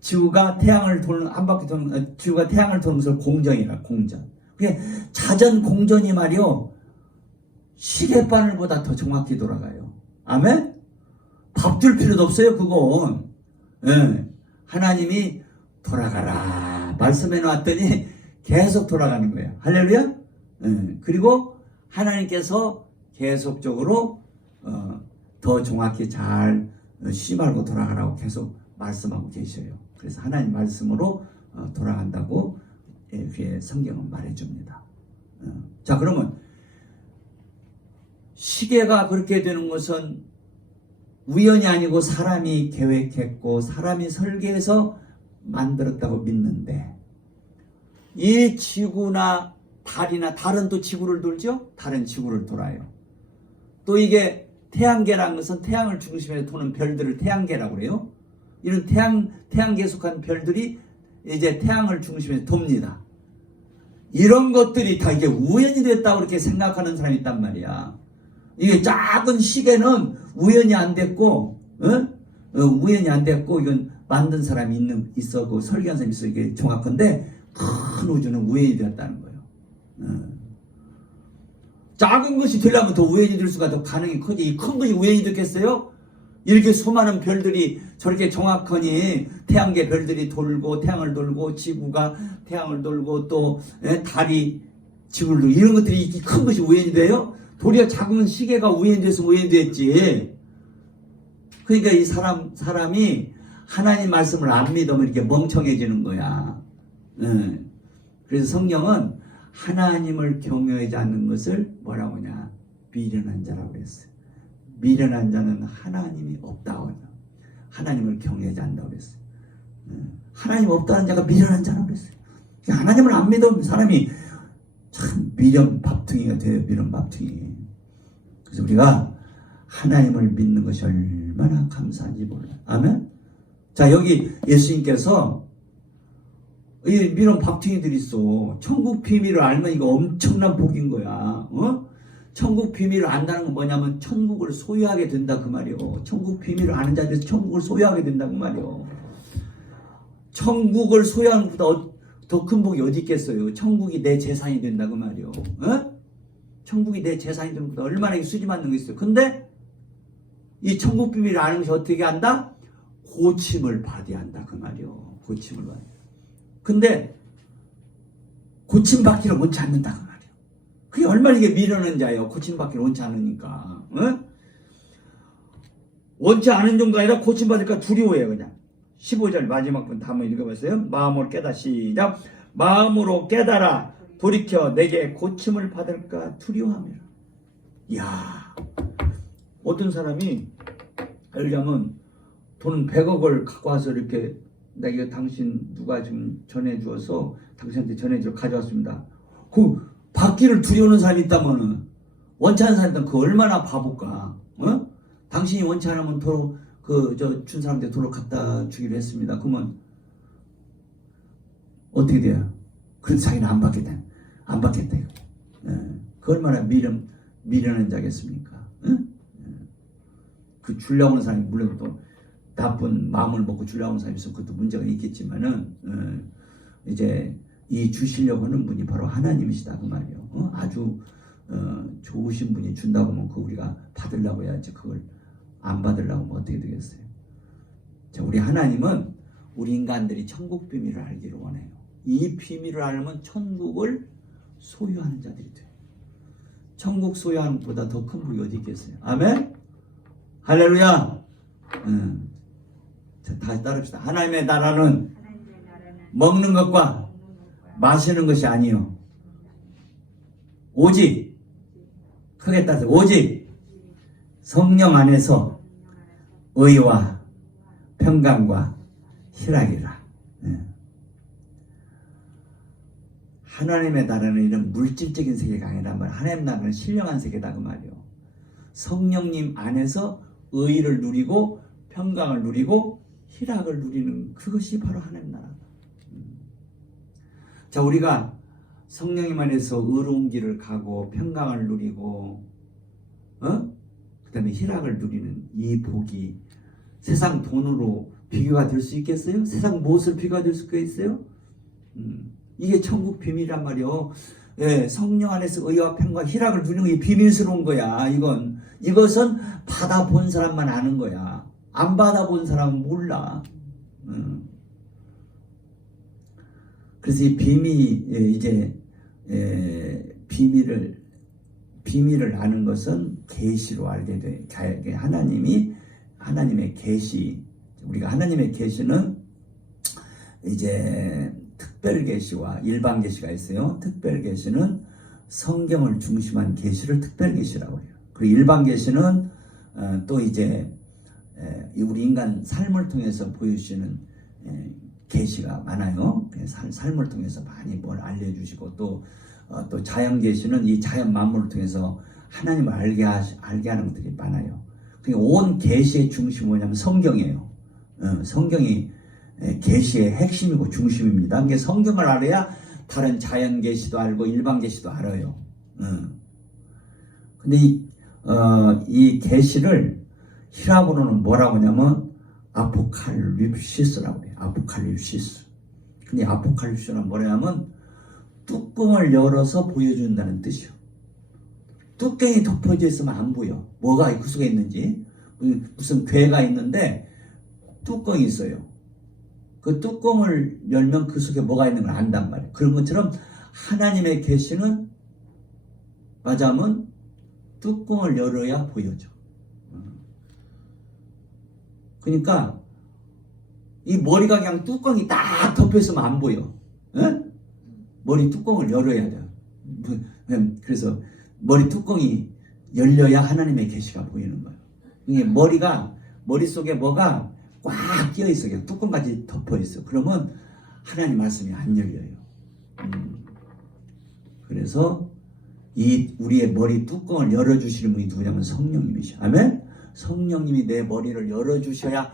지구가 태양을 도는 한 바퀴 도는 지구가 태양을 도는 것을 공전이라 공전. 그게 자전 공전이 말이요 시계바늘보다 더 정확히 돌아가요. 아멘? 밥 줄 필요도 없어요. 그건 하나님이 돌아가라 말씀해 놨더니 계속 돌아가는 거예요. 할렐루야. 그리고 하나님께서 계속적으로 더 정확히 잘 쉬지 말고 돌아가라고 계속 말씀하고 계셔요. 그래서 하나님 말씀으로 돌아간다고 그의 성경은 말해줍니다. 자, 그러면 시계가 그렇게 되는 것은 우연이 아니고 사람이 계획했고 사람이 설계해서 만들었다고 믿는데 이 지구나 달은 또 지구를 돌죠? 달은 지구를 돌아요. 또 이게 태양계라는 것은 태양을 중심에 도는 별들을 태양계라고 그래요. 이런 태양계에 속한 별들이 이제 태양을 중심에 돕니다. 이런 것들이 다 이게 우연이 됐다고 그렇게 생각하는 사람이 있단 말이야. 이게 작은 시계는 우연이 안 됐고, 우연이 안 됐고, 이건 만든 사람이 있어, 그 설계한 사람이 있어, 이게 정확한데, 큰 우주는 우연이 되었다는 거예요. 작은 것이 되려면 더 우연이 될 수가 더 가능이 크지. 이 큰 것이 우연이 됐겠어요? 이렇게 수많은 별들이 저렇게 정확하니 태양계 별들이 돌고 태양을 돌고 지구가 태양을 돌고 또 달이 지구를 돌고 이런 것들이 큰 것이 우연이 돼요? 도리어 작은 시계가 우연이 돼서 우연이 됐지. 그러니까 이 사람이 하나님 말씀을 안 믿으면 이렇게 멍청해지는 거야. 그래서 성경은 하나님을 경외하지 않는 것을 뭐라고 하냐? 미련한 자라고 그랬어요. 미련한 자는 하나님이 없다. 하나님을 경외하지 않는다고 그랬어요. 하나님 없다는 자가 미련한 자라고 그랬어요. 하나님을 안 믿으면 사람이 참 미련 밥퉁이가 돼요. 미련 밥퉁이. 그래서 우리가 하나님을 믿는 것이 얼마나 감사한지 몰라요. 아멘? 자, 여기 예수님께서 이 미련 밥퉁이들이 있어. 천국 비밀을 알면 이거 엄청난 복인 거야. 어? 천국 비밀을 안다는 건 뭐냐면 천국을 소유하게 된다 그 말이요. 천국 비밀을 아는 자들이 천국을 소유하게 된다 그 말이요. 천국을 소유하는 것보다 더 큰 복이 어디 있겠어요. 천국이 내 재산이 된다 그 말이요. 어? 천국이 내 재산이 되는 것보다 얼마나 수리받는 게 있어요. 근데 이 천국 비밀을 아는 것이 어떻게 한다? 고침을 받아야 한다 그 말이요. 고침을 받아야. 근데 고침받기를 원치 않는다 그 말이요. 그게 얼마나 이게 미련한 자예요. 고침받기를 원치 않으니까. 어? 원치 않은 정도가 아니라 고침받을까 두려워해요. 그냥 15절 마지막 분 한번 읽어봤어요. 마음으로 깨달아 시작. 마음으로 깨달아 돌이켜 내게 고침을 받을까 두려워함이라. 이야, 어떤 사람이 알려면 돈 100억을 갖고 와서 이렇게 나 이거 당신 누가 지금 전해주어서 당신한테 전해줘 가져왔습니다. 그 받기를 두려워하는 사람이 있다면은 원치 않는 사람이 있다면 그 얼마나 바보까. 어? 당신이 원치 않으면 도로 준 사람한테 돈을 갖다 주기로 했습니다. 그러면 어떻게 돼요? 그래도 자기는 안 받겠다. 안 받겠다 이거. 그 얼마나 미련한 자겠습니까? 그 주려고 하는 사람이 물론 또 나쁜 마음을 먹고 주려고 하는 사람이 있으면 그것도 문제가 있겠지만은 이제 이 주시려고 하는 분이 바로 하나님이시다 그 말이에요. 아주 좋으신 분이 준다고 하면 그 우리가 받으려고 해야지. 그걸 안 받으려고 하면 어떻게 되겠어요? 자, 우리 하나님은 우리 인간들이 천국 비밀을 알기를 원해요. 이 비밀을 알면 천국을 소유하는 자들이 돼요. 천국 소유하는 것보다 더 큰 복이 어디 있겠어요? 아멘? 할렐루야! 자, 다시 따릅시다. 하나님의 나라는 먹는 것과 마시는 것이 아니요. 오직, 크게 따서 오직 성령 안에서 의와 평강과 희락이라. 하나님의 나라는 이런 물질적인 세계가 아니란 말이야. 하나님의 나라는 신령한 세계다 그 말이요. 성령님 안에서 의를 누리고 평강을 누리고 희락을 누리는 그것이 바로 하나님 나라다. 자, 우리가 성령님 안에서 의로운 길을 가고 평강을 누리고 그 다음에 희락을 누리는 이 복이 세상 돈으로 비교가 될 수 있겠어요? 세상 무엇을 비교가 될 수가 있어요? 이게 천국 비밀이란 말이요. 예, 성령 안에서 의와 평과 희락을 누리는 게 비밀스러운 거야. 이것은 받아본 사람만 아는 거야. 안 받아본 사람은 몰라. 그래서 이 비밀을 아는 것은 계시로 알게 돼. 하나님의 계시. 우리가 하나님의 계시는 이제 특별 계시와 일반 계시가 있어요. 특별 계시는 성경을 중심한 계시를 특별 계시라고 해요. 그리고 일반 계시는 또 이제 우리 인간 삶을 통해서 보여주시는 계시가 많아요. 삶을 통해서 많이 뭘 알려주시고 또 자연 계시는 이 자연 만물을 통해서 하나님을 알게 하는 것들이 많아요. 그러니까 온 계시의 중심은 뭐냐면 성경이에요. 성경이 계시의 핵심이고 중심입니다. 그러니까 성경을 알아야 다른 자연 계시도 알고 일반 계시도 알아요. 근데 이 계시를 히라보로는 뭐라고 하냐면 아포칼립시스라고 해요. 아포칼립시스. 근데 아포칼립시스는 뭐냐면 뚜껑을 열어서 보여준다는 뜻이요. 뚜껑이 덮어져 있으면 안 보여. 뭐가 그 속에 있는지. 무슨 괴가 있는데 뚜껑이 있어요. 그 뚜껑을 열면 그 속에 뭐가 있는 걸 안단 말이에요. 그런 것처럼 하나님의 계시는 맞으면 뚜껑을 열어야 보여져. 그러니까 이 머리가 그냥 뚜껑이 딱 덮여있으면 안 보여. 머리 뚜껑을 열어야 돼요. 그래서 머리 뚜껑이 열려야 하나님의 계시가 보이는 거예요. 이게 머릿속에 뭐가 꽉 끼어 있어. 그냥 뚜껑까지 덮어 있어. 그러면 하나님 말씀이 안 열려요. 그래서 이 우리의 머리 뚜껑을 열어주시는 분이 누구냐면 성령님이셔. 아멘? 성령님이 내 머리를 열어주셔야,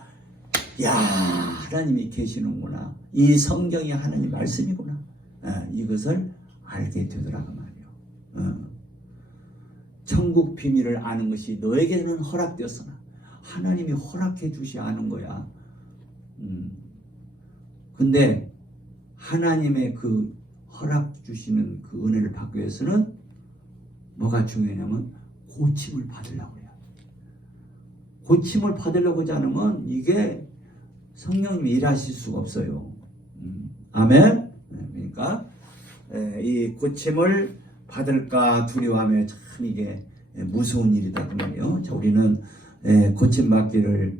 야, 하나님이 계시는구나. 이 성경이 하나님 말씀이구나. 이것을 알게 되더라고 말이요. 천국 비밀을 아는 것이 너에게는 허락되었으나 하나님이 허락해 주셔야 아는 거야. 근데 하나님의 그 허락 주시는 그 은혜를 받기 위해서는 뭐가 중요하냐면 고침을 받으려고 해요. 고침을 받으려고 하지 않으면 이게 성령님이 일하실 수가 없어요. 아멘. 그러니까 이 고침을 받을까 두려워하며 참 이게 무서운 일이다 그 말이에요. 자, 우리는 고침 받기를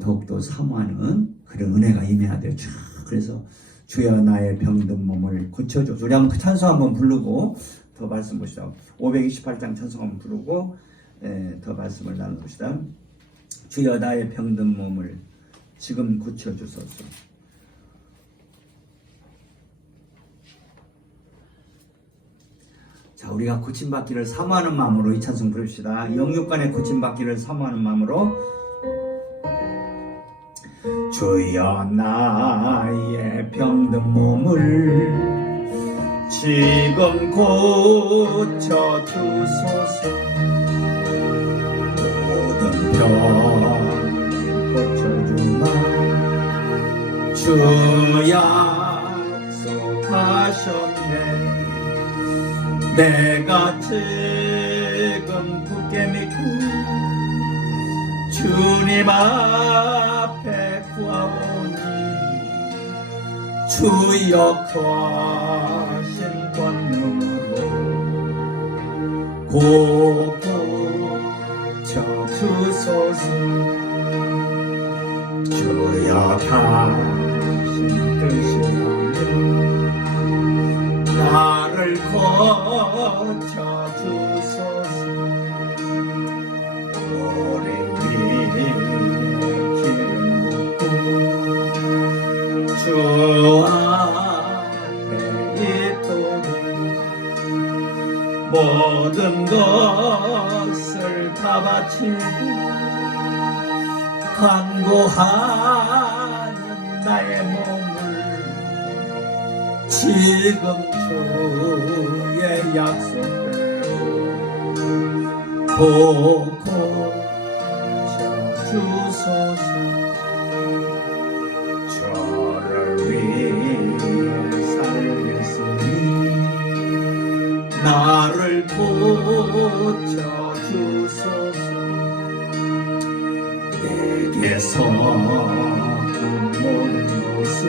더욱더 사모하는 그런 은혜가 임해야 돼요. 그래서 주여 나의 병든 몸을 고쳐줘. 우리 한번 찬송 한번 부르고 더 말씀 보시다. 528장 찬송 한번 부르고 더 말씀을 나눠봅시다. 주여 나의 병든 몸을 지금 고쳐주소서. 자, 우리가 고침받기를 사모하는 마음으로 이 찬송 부릅시다. 영육간의 고침받기를 사모하는 마음으로. 주여 나의 병든 몸을 지금 고쳐주소서. 모든 병 고쳐주마. 주 약속하셨네. 내가 지금 굳게 믿고 주님 앞에 구하오니 주 역하신 권능으로 고쳐주소서. 주 역하신 뜻이라면 나를 고쳐주소서. 머리 위에 기름 붓고 주 앞에 있도록 모든 것을 다 바치고 간구하는 나의 몸을 지금 주의 약속대로 고쳐주소서. 저를 위해 살겠으니 나를 고쳐주소서. 내게서 모든 것은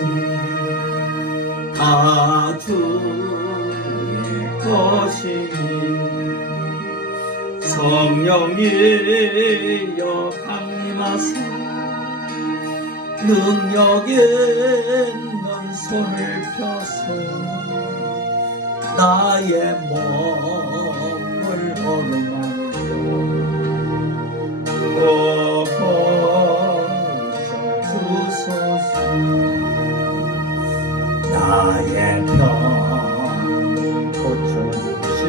다 주의 것이니 성령이여 강림하사 능력 있는 손을 펴서 나의 몸을 어루만져 고쳐주소서. 나의 병을 고쳐주시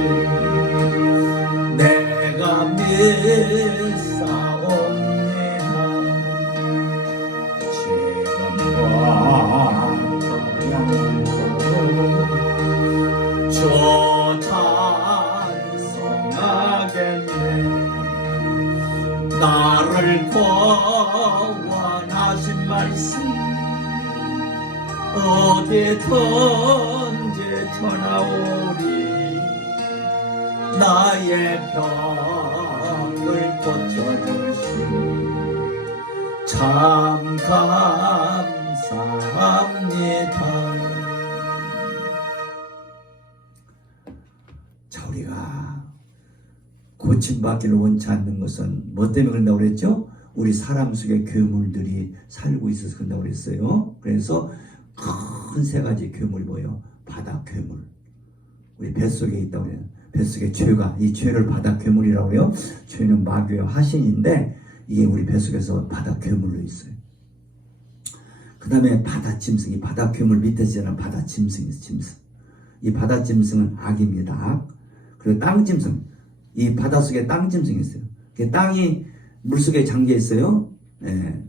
내가 믿사옵니다. 지금과 더 영원토록 주 찬송하겠네. 나를 구원하신 말씀 어디든지 전하오리. 나의 병을 고쳐주시 참 감사합니다. 자, 우리가 고침받기를 원치 않는 것은 뭐 때문에 그런다고 그랬죠? 우리 사람 속에 괴물들이 살고 있어서 그런다고 그랬어요. 그래서 큰 세 가지 괴물이 뭐예요? 바닥 괴물. 우리 뱃속에 있다고 그래요. 뱃속에 죄가, 이 죄를 바닥 괴물이라고 해요. 죄는 마귀의 화신인데 이게 우리 뱃속에서 바다 괴물로 있어요. 그 다음에 바다 짐승, 이 바다 괴물 밑에 지는 바다 짐승이 있어요. 짐승. 이 바다 짐승은 악입니다. 악. 그리고 땅 짐승, 이 바닷속에 땅 짐승이 있어요. 땅이 물속에 잠겨 있어요. 예.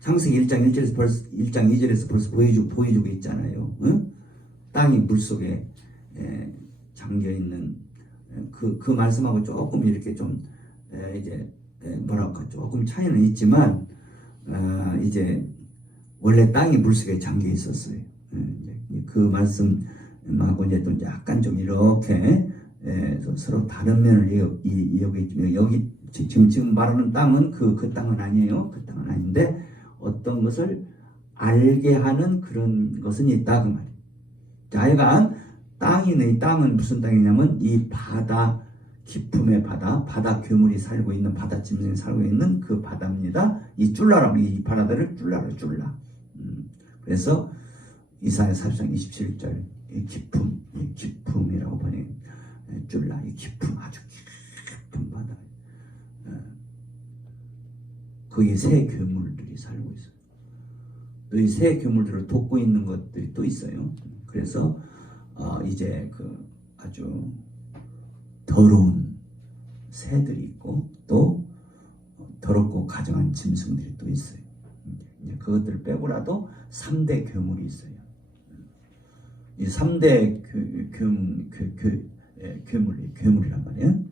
창세기 1장 2절에서 벌써 보여주고 있잖아요. 응? 땅이 물속에 잠겨 있는 그 말씀하고 조금 이렇게 좀 이제 뭐랄까 조금 차이는 있지만 이제 원래 땅이 물속에 잠겨 있었어요. 그 말씀하고 이제 또 약간 좀 이렇게 서로 다른 면을 여기 지금 말하는 땅은 그 땅은 아니에요. 그 땅은 아닌데 어떤 것을 알게 하는 그런 것은 있다 그 말이에요. 자, 하여간 이 땅은 무슨 땅이냐면 이 바다 깊음의 바다 괴물이 살고 있는 바다 짐승이 살고 있는 그 바다입니다. 이 쫄라라고 이 바다들을 쫄라. 그래서 이사야 40장 27절 이 깊음이라고 번역 쫄라 이 깊음 아주 깊은 바다. 거기에 새 괴물들이 살고 있어요. 또 이 새 괴물들을 돕고 있는 것들이 또 있어요. 그래서 이제 그 아주 더러운 새들이 있고 또 더럽고 가증한 짐승들이 또 있어요. 이제 그것들을 빼고라도 3대 괴물이 있어요. 이 3대 괴물이란 말이에요.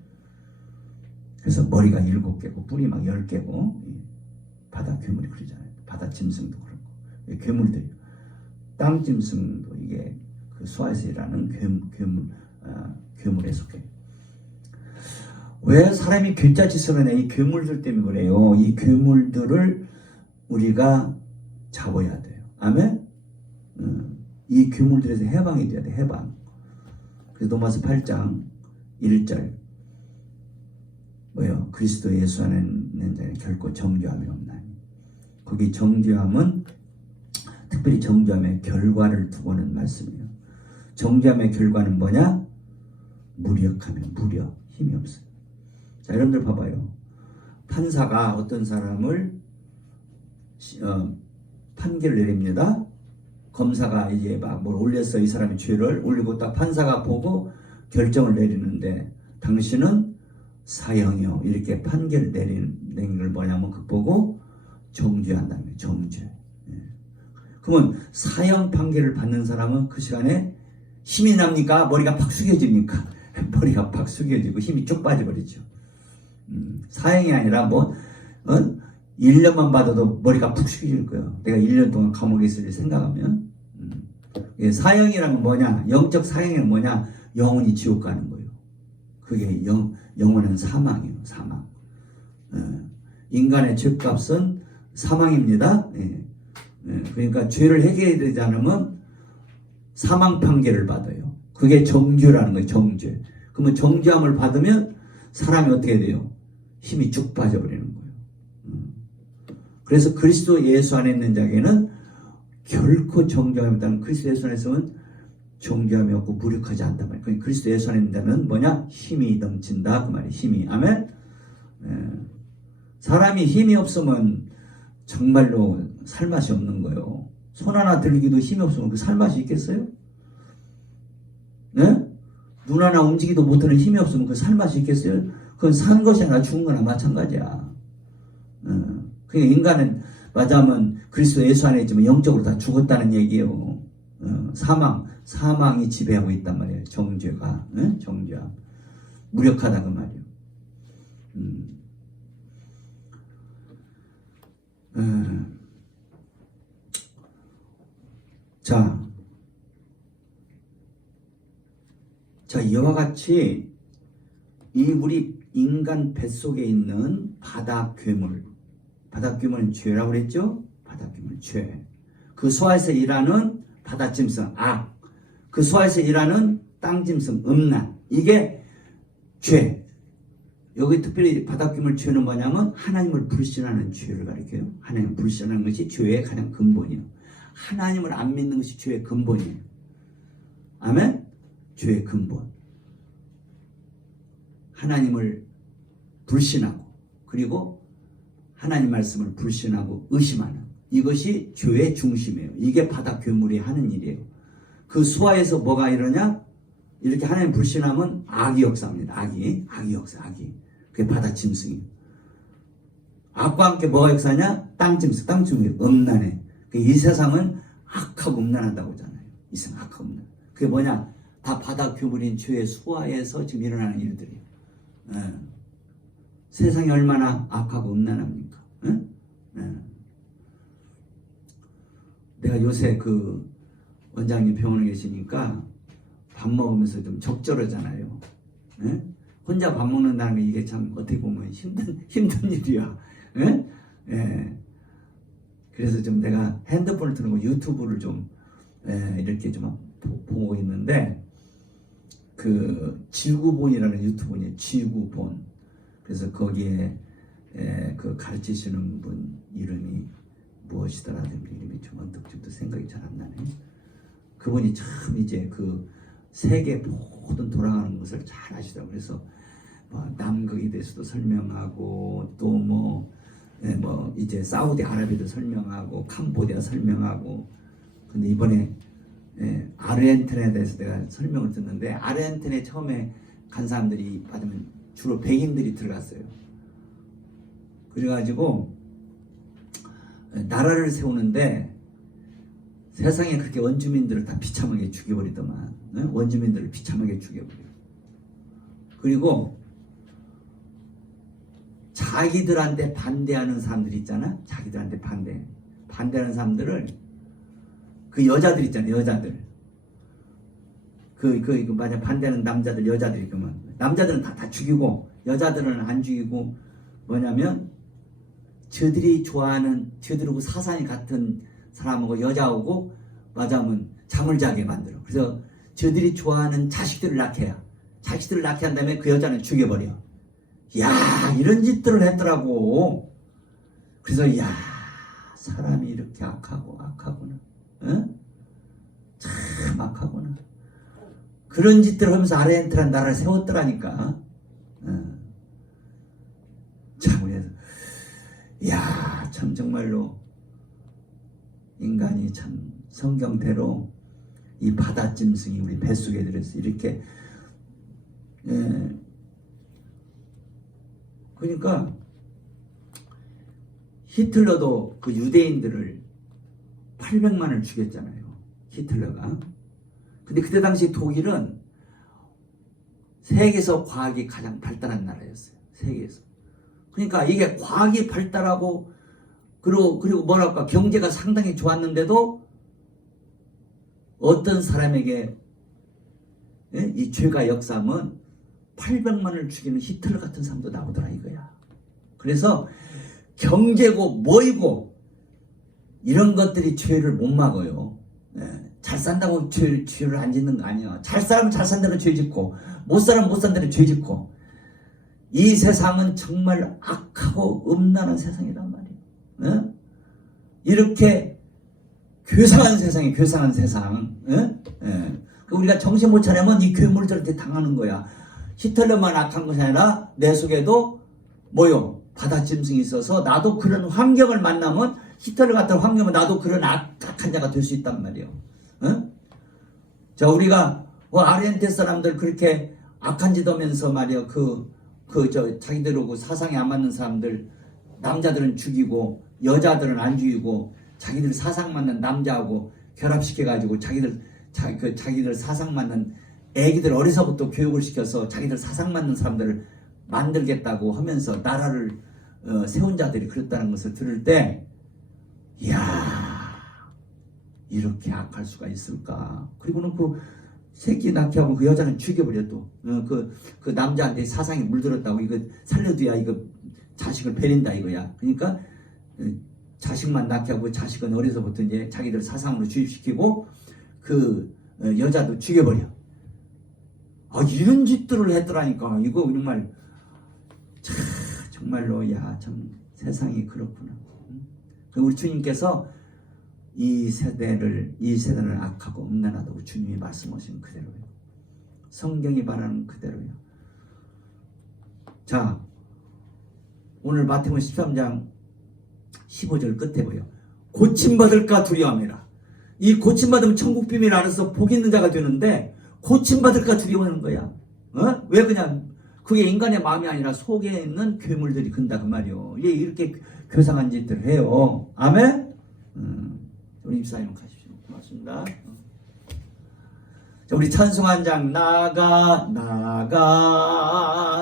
그래서 머리가 7개고 뿔이 막 10개고 바다 괴물이 그러잖아요. 바다 짐승도 그렇고 괴물들, 땅 짐승도 이게 그 수아에서 일하는 괴물에 속해요. 왜 사람이 괴짜 짓을 하냐? 이 괴물들 때문에 그래요. 이 괴물들을 우리가 잡아야 돼요. 아멘? 이 괴물들에서 해방이 돼야 돼. 해방. 그래서 로마서 8장 1절 뭐요? 그리스도 예수 안에 있는 자는 결코 정죄함이 없나니. 거기 정죄함은 특별히 정죄함의 결과를 두고는 말씀이에요. 정죄함의 결과는 뭐냐? 무력하면 무력, 힘이 없어요. 자, 여러분들 봐봐요. 판사가 어떤 사람을 판결을 내립니다. 검사가 이제 막 뭘 올렸어. 이 사람의 죄를 올리고 딱 판사가 보고 결정을 내리는데 당신은 사형이요. 이렇게 판결을 내리는 걸 뭐냐면 그 보고 정죄한다는 거예요. 정죄. 그러면 사형 판결을 받는 사람은 그 시간에 힘이 납니까? 머리가 팍 숙여집니까? 머리가 팍 숙여지고 힘이 쭉 빠져버리죠. 사형이 아니라 1년만 받아도 머리가 푹 숙여질 거예요. 내가 1년 동안 감옥에 있을 일 생각하면. 사형이란 건 뭐냐? 영적 사형은 뭐냐? 영원히 지옥 가는 거예요. 그게 영원한 사망이에요. 사망. 인간의 죄값은 사망입니다. 그러니까 죄를 해결해야 되지 않으면 사망 판결을 받아요. 그게 정죄라는 거예요. 정죄. 그러면 정죄함을 받으면 사람이 어떻게 돼요? 힘이 쭉 빠져버리는 거예요. 그래서 그리스도 예수 안에 있는 자에게는 결코 정죄함이 없다는, 그리스도 예수 안에 있으면 정죄함이 없고 무력하지 않단 말이에요. 그러니까 그리스도 예수 안에 있는 자는 뭐냐? 힘이 넘친다 그 말이에요. 힘이. 아멘. 사람이 힘이 없으면 정말로 살맛이 없는 거예요. 손 하나 들기도 힘이 없으면 그 살맛이 있겠어요? 네? 눈 하나 움직이도 못하는 힘이 없으면 그 살맛이 있겠어요? 그건 산 것이 아니라 죽은 거나 마찬가지야. 그러니까 인간은 맞아면 그리스도 예수 안에 있지만 영적으로 다 죽었다는 얘기예요. 사망이 지배하고 있단 말이에요. 정죄가. 정죄함. 무력하다 그 말이에요. 자, 이와 같이 이 우리 인간 뱃속에 있는 바다 괴물은 죄라고 그랬죠? 바다 괴물, 죄. 그 수하에서 일하는 바다 짐승, 악. 그 수하에서 일하는 땅 짐승, 음란. 이게 죄. 여기 특별히 바다 괴물 죄는 뭐냐면 하나님을 불신하는 죄를 가리켜요. 하나님을 불신하는 것이 죄의 가장 근본이에요. 하나님을 안 믿는 것이 죄의 근본이에요. 아멘? 죄의 근본. 하나님을 불신하고 그리고 하나님 말씀을 불신하고 의심하는 이것이 죄의 중심이에요. 이게 바다 괴물이 하는 일이에요. 그 수하에서 뭐가 이러냐? 이렇게 하나님 불신하면 악이 역사합니다. 악이 역사, 악이. 그게 바다 짐승이. 악과 함께 뭐가 역사하냐? 땅 짐승이 음란해. 이 세상은 악하고 음란하다고 하잖아요. 이 세상 악하고 음란. 그게 뭐냐? 다 바다 괴물인 죄의 수하에서 지금 일어나는 일들이에요. 세상이 얼마나 악하고 음란합니까? 내가 요새 그 원장님 병원에 계시니까 밥 먹으면서 좀 적절하잖아요. 혼자 밥 먹는다는 게 이게 참 어떻게 보면 힘든 일이야. 그래서 좀 내가 핸드폰을 틀고 유튜브를 좀 이렇게 좀 보고 있는데 그 지구본이라는 유튜브니 지구본. 그래서 거기에 그 가르치시는 분 이름이 무엇이더라 이름이 좀 언뜻 생각이 잘 안 나네. 그분이 참 이제 그 세계 모든 돌아가는 것을 잘 아시더라고요. 그래서 남극에 대해서도 설명하고 또 뭐 이제 사우디아라비아도 설명하고 캄보디아 설명하고. 근데 이번에 아르헨티나에 대해서 내가 설명을 듣는데 아르헨티나에 처음에 간 사람들이 받으면 주로 백인들이 들어갔어요. 그래가지고 나라를 세우는데 세상에 그렇게 원주민들을 다 비참하게 죽여버리더만. 원주민들을 비참하게 죽여버려. 그리고 자기들한테 반대하는 사람들 있잖아. 자기들한테 반대하는 사람들을 그 여자들 있잖아요. 여자들 만약 반대하는 남자들 여자들이 그러면 남자들은 다 죽이고 여자들은 안 죽이고 뭐냐면 저들이 좋아하는 저들하고 사상이 같은 사람하고 여자하고 맞으면 잠을 자게 만들어. 그래서 저들이 좋아하는 자식들을 낳게 한 다음에 그 여자는 죽여버려. 야, 이런 짓들을 했더라고. 그래서 야, 사람이 이렇게 악하구나. 참 악하구나. 그런 짓들을 하면서 아르헨티나 나라를 세웠더라니까. 참, 그래서 야, 참 정말로 인간이 참 성경대로 이 바다 짐승이 우리 뱃속에 들어서 이렇게 그러니까 히틀러도 그 유대인들을 800만을 죽였잖아요. 히틀러가. 근데 그때 당시 독일은 세계에서 과학이 가장 발달한 나라였어요. 세계에서. 그러니까 이게 과학이 발달하고 그리고 뭐랄까 경제가 상당히 좋았는데도 어떤 사람에게 이 죄가 역사하면 800만을 죽이는 히틀러 같은 사람도 나오더라 이거야. 그래서 경제고 뭐이고 이런 것들이 죄를 못 막아요. 잘 산다고 죄를 안 짓는 거 아니야. 잘 살면 잘 산다고 죄 짓고 못 살면 못 산다고 죄 짓고. 이 세상은 정말 악하고 음란한 세상이란 말이에요. 이렇게 괴상한 세상. 우리가 정신 못 차리면 이 괴물을 저렇게 당하는 거야. 히틀러만 악한 것이 아니라 내 속에도 뭐요? 바다 짐승이 있어서 나도 그런 환경을 만나면 히틀러 같은 환경은 나도 그런 악한 자가 될 수 있단 말이에요. 자, 우리가 아르헨티나 사람들 그렇게 악한 짓 하면서 말이야 자기들하고 사상이 안 맞는 사람들 남자들은 죽이고 여자들은 안 죽이고 자기들 사상 맞는 남자하고 결합시켜가지고 자기들 사상 맞는 애기들 어려서부터 교육을 시켜서 자기들 사상 맞는 사람들을 만들겠다고 하면서 나라를 세운 자들이 그랬다는 것을 들을 때 이야 이렇게 악할 수가 있을까. 그리고는 그 새끼 낳게 하고 그 여자는 죽여버려 또. 그 남자한테 사상이 물들었다고 이거 살려둬야 이거 자식을 베린다 이거야. 그러니까 자식만 낳게 하고 자식은 어려서부터 이제 자기들 사상으로 주입시키고 그 여자도 죽여버려. 이런 짓들을 했더라니까. 이거 정말 정말로 야 참 세상이 그렇구나. 우리 주님께서 이 세대는 악하고 음란하다고 주님이 말씀하신 그대로요. 성경이 말하는 그대로요. 자, 오늘 마태복음 13장 15절 끝에 보여. 고침받을까 두려워함이라. 이 고침받으면 천국 비밀 알아서 복 있는 자가 되는데 고침받을까 두려워하는 거야. 왜 그냥 그게 인간의 마음이 아니라 속에 있는 괴물들이 근다 그 말이요. 얘 이렇게 교상한 짓들을 해요. 아멘? 우리 입사님 가십시오. 고맙습니다. 자, 우리 찬송 한 장. 나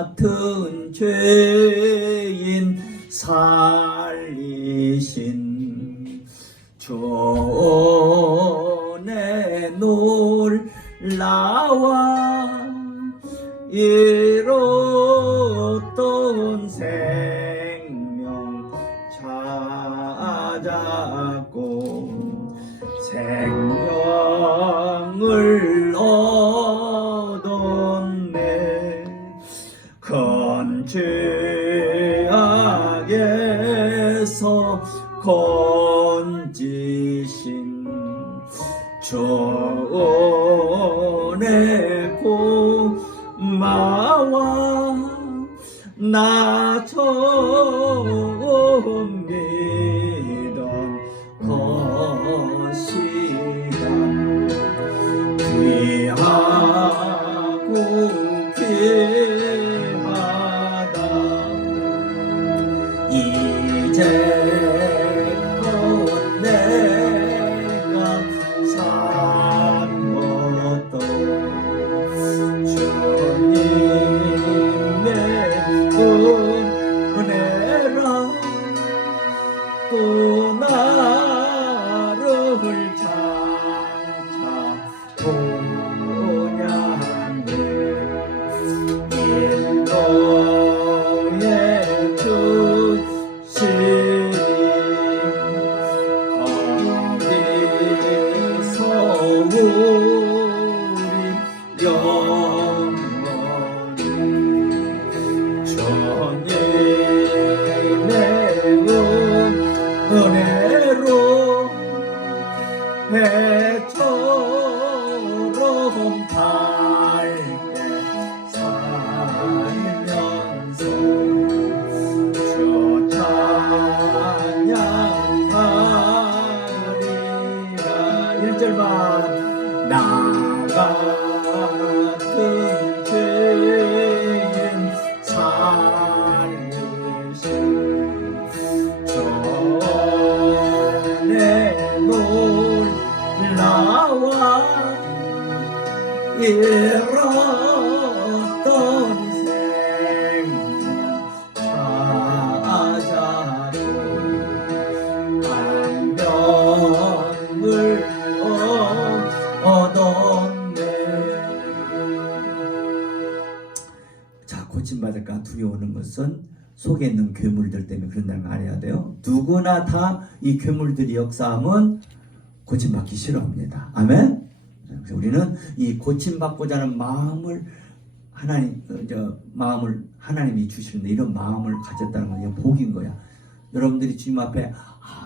같은 죄인 살리신 주의 놀라와 이뤘던 생명 찾았고 생명을 얻었네. 큰 죄악에서 건지신 주의 고마워. 나 처음 믿던 것이다. 귀하고 귀하다. 이제껏 내가 산 것도 주님의 은혜라. 또 나를 장차 보냐네. 인도에 주시니 거기서 우리 영원히 주님의 은혜로 배처럼 밝게 살면서 주 찬양하리라. 1절만. 나 같은 죄인 살리신 주의 놀라와 이뤘던 생명 찾았고 안병을 얻었네. 자, 고침받을까 두려워하는 것은 속에 있는 괴물들 때문에 그런다는 거 알아야 돼요. 누구나 다 이 괴물들이 역사하면 고침받기 싫어합니다. 아멘? 그래서 우리는 이 고침받고자 하는 마음을 마음을 하나님이 주시는데 이런 마음을 가졌다는 건 복인 거야. 여러분들이 주님 앞에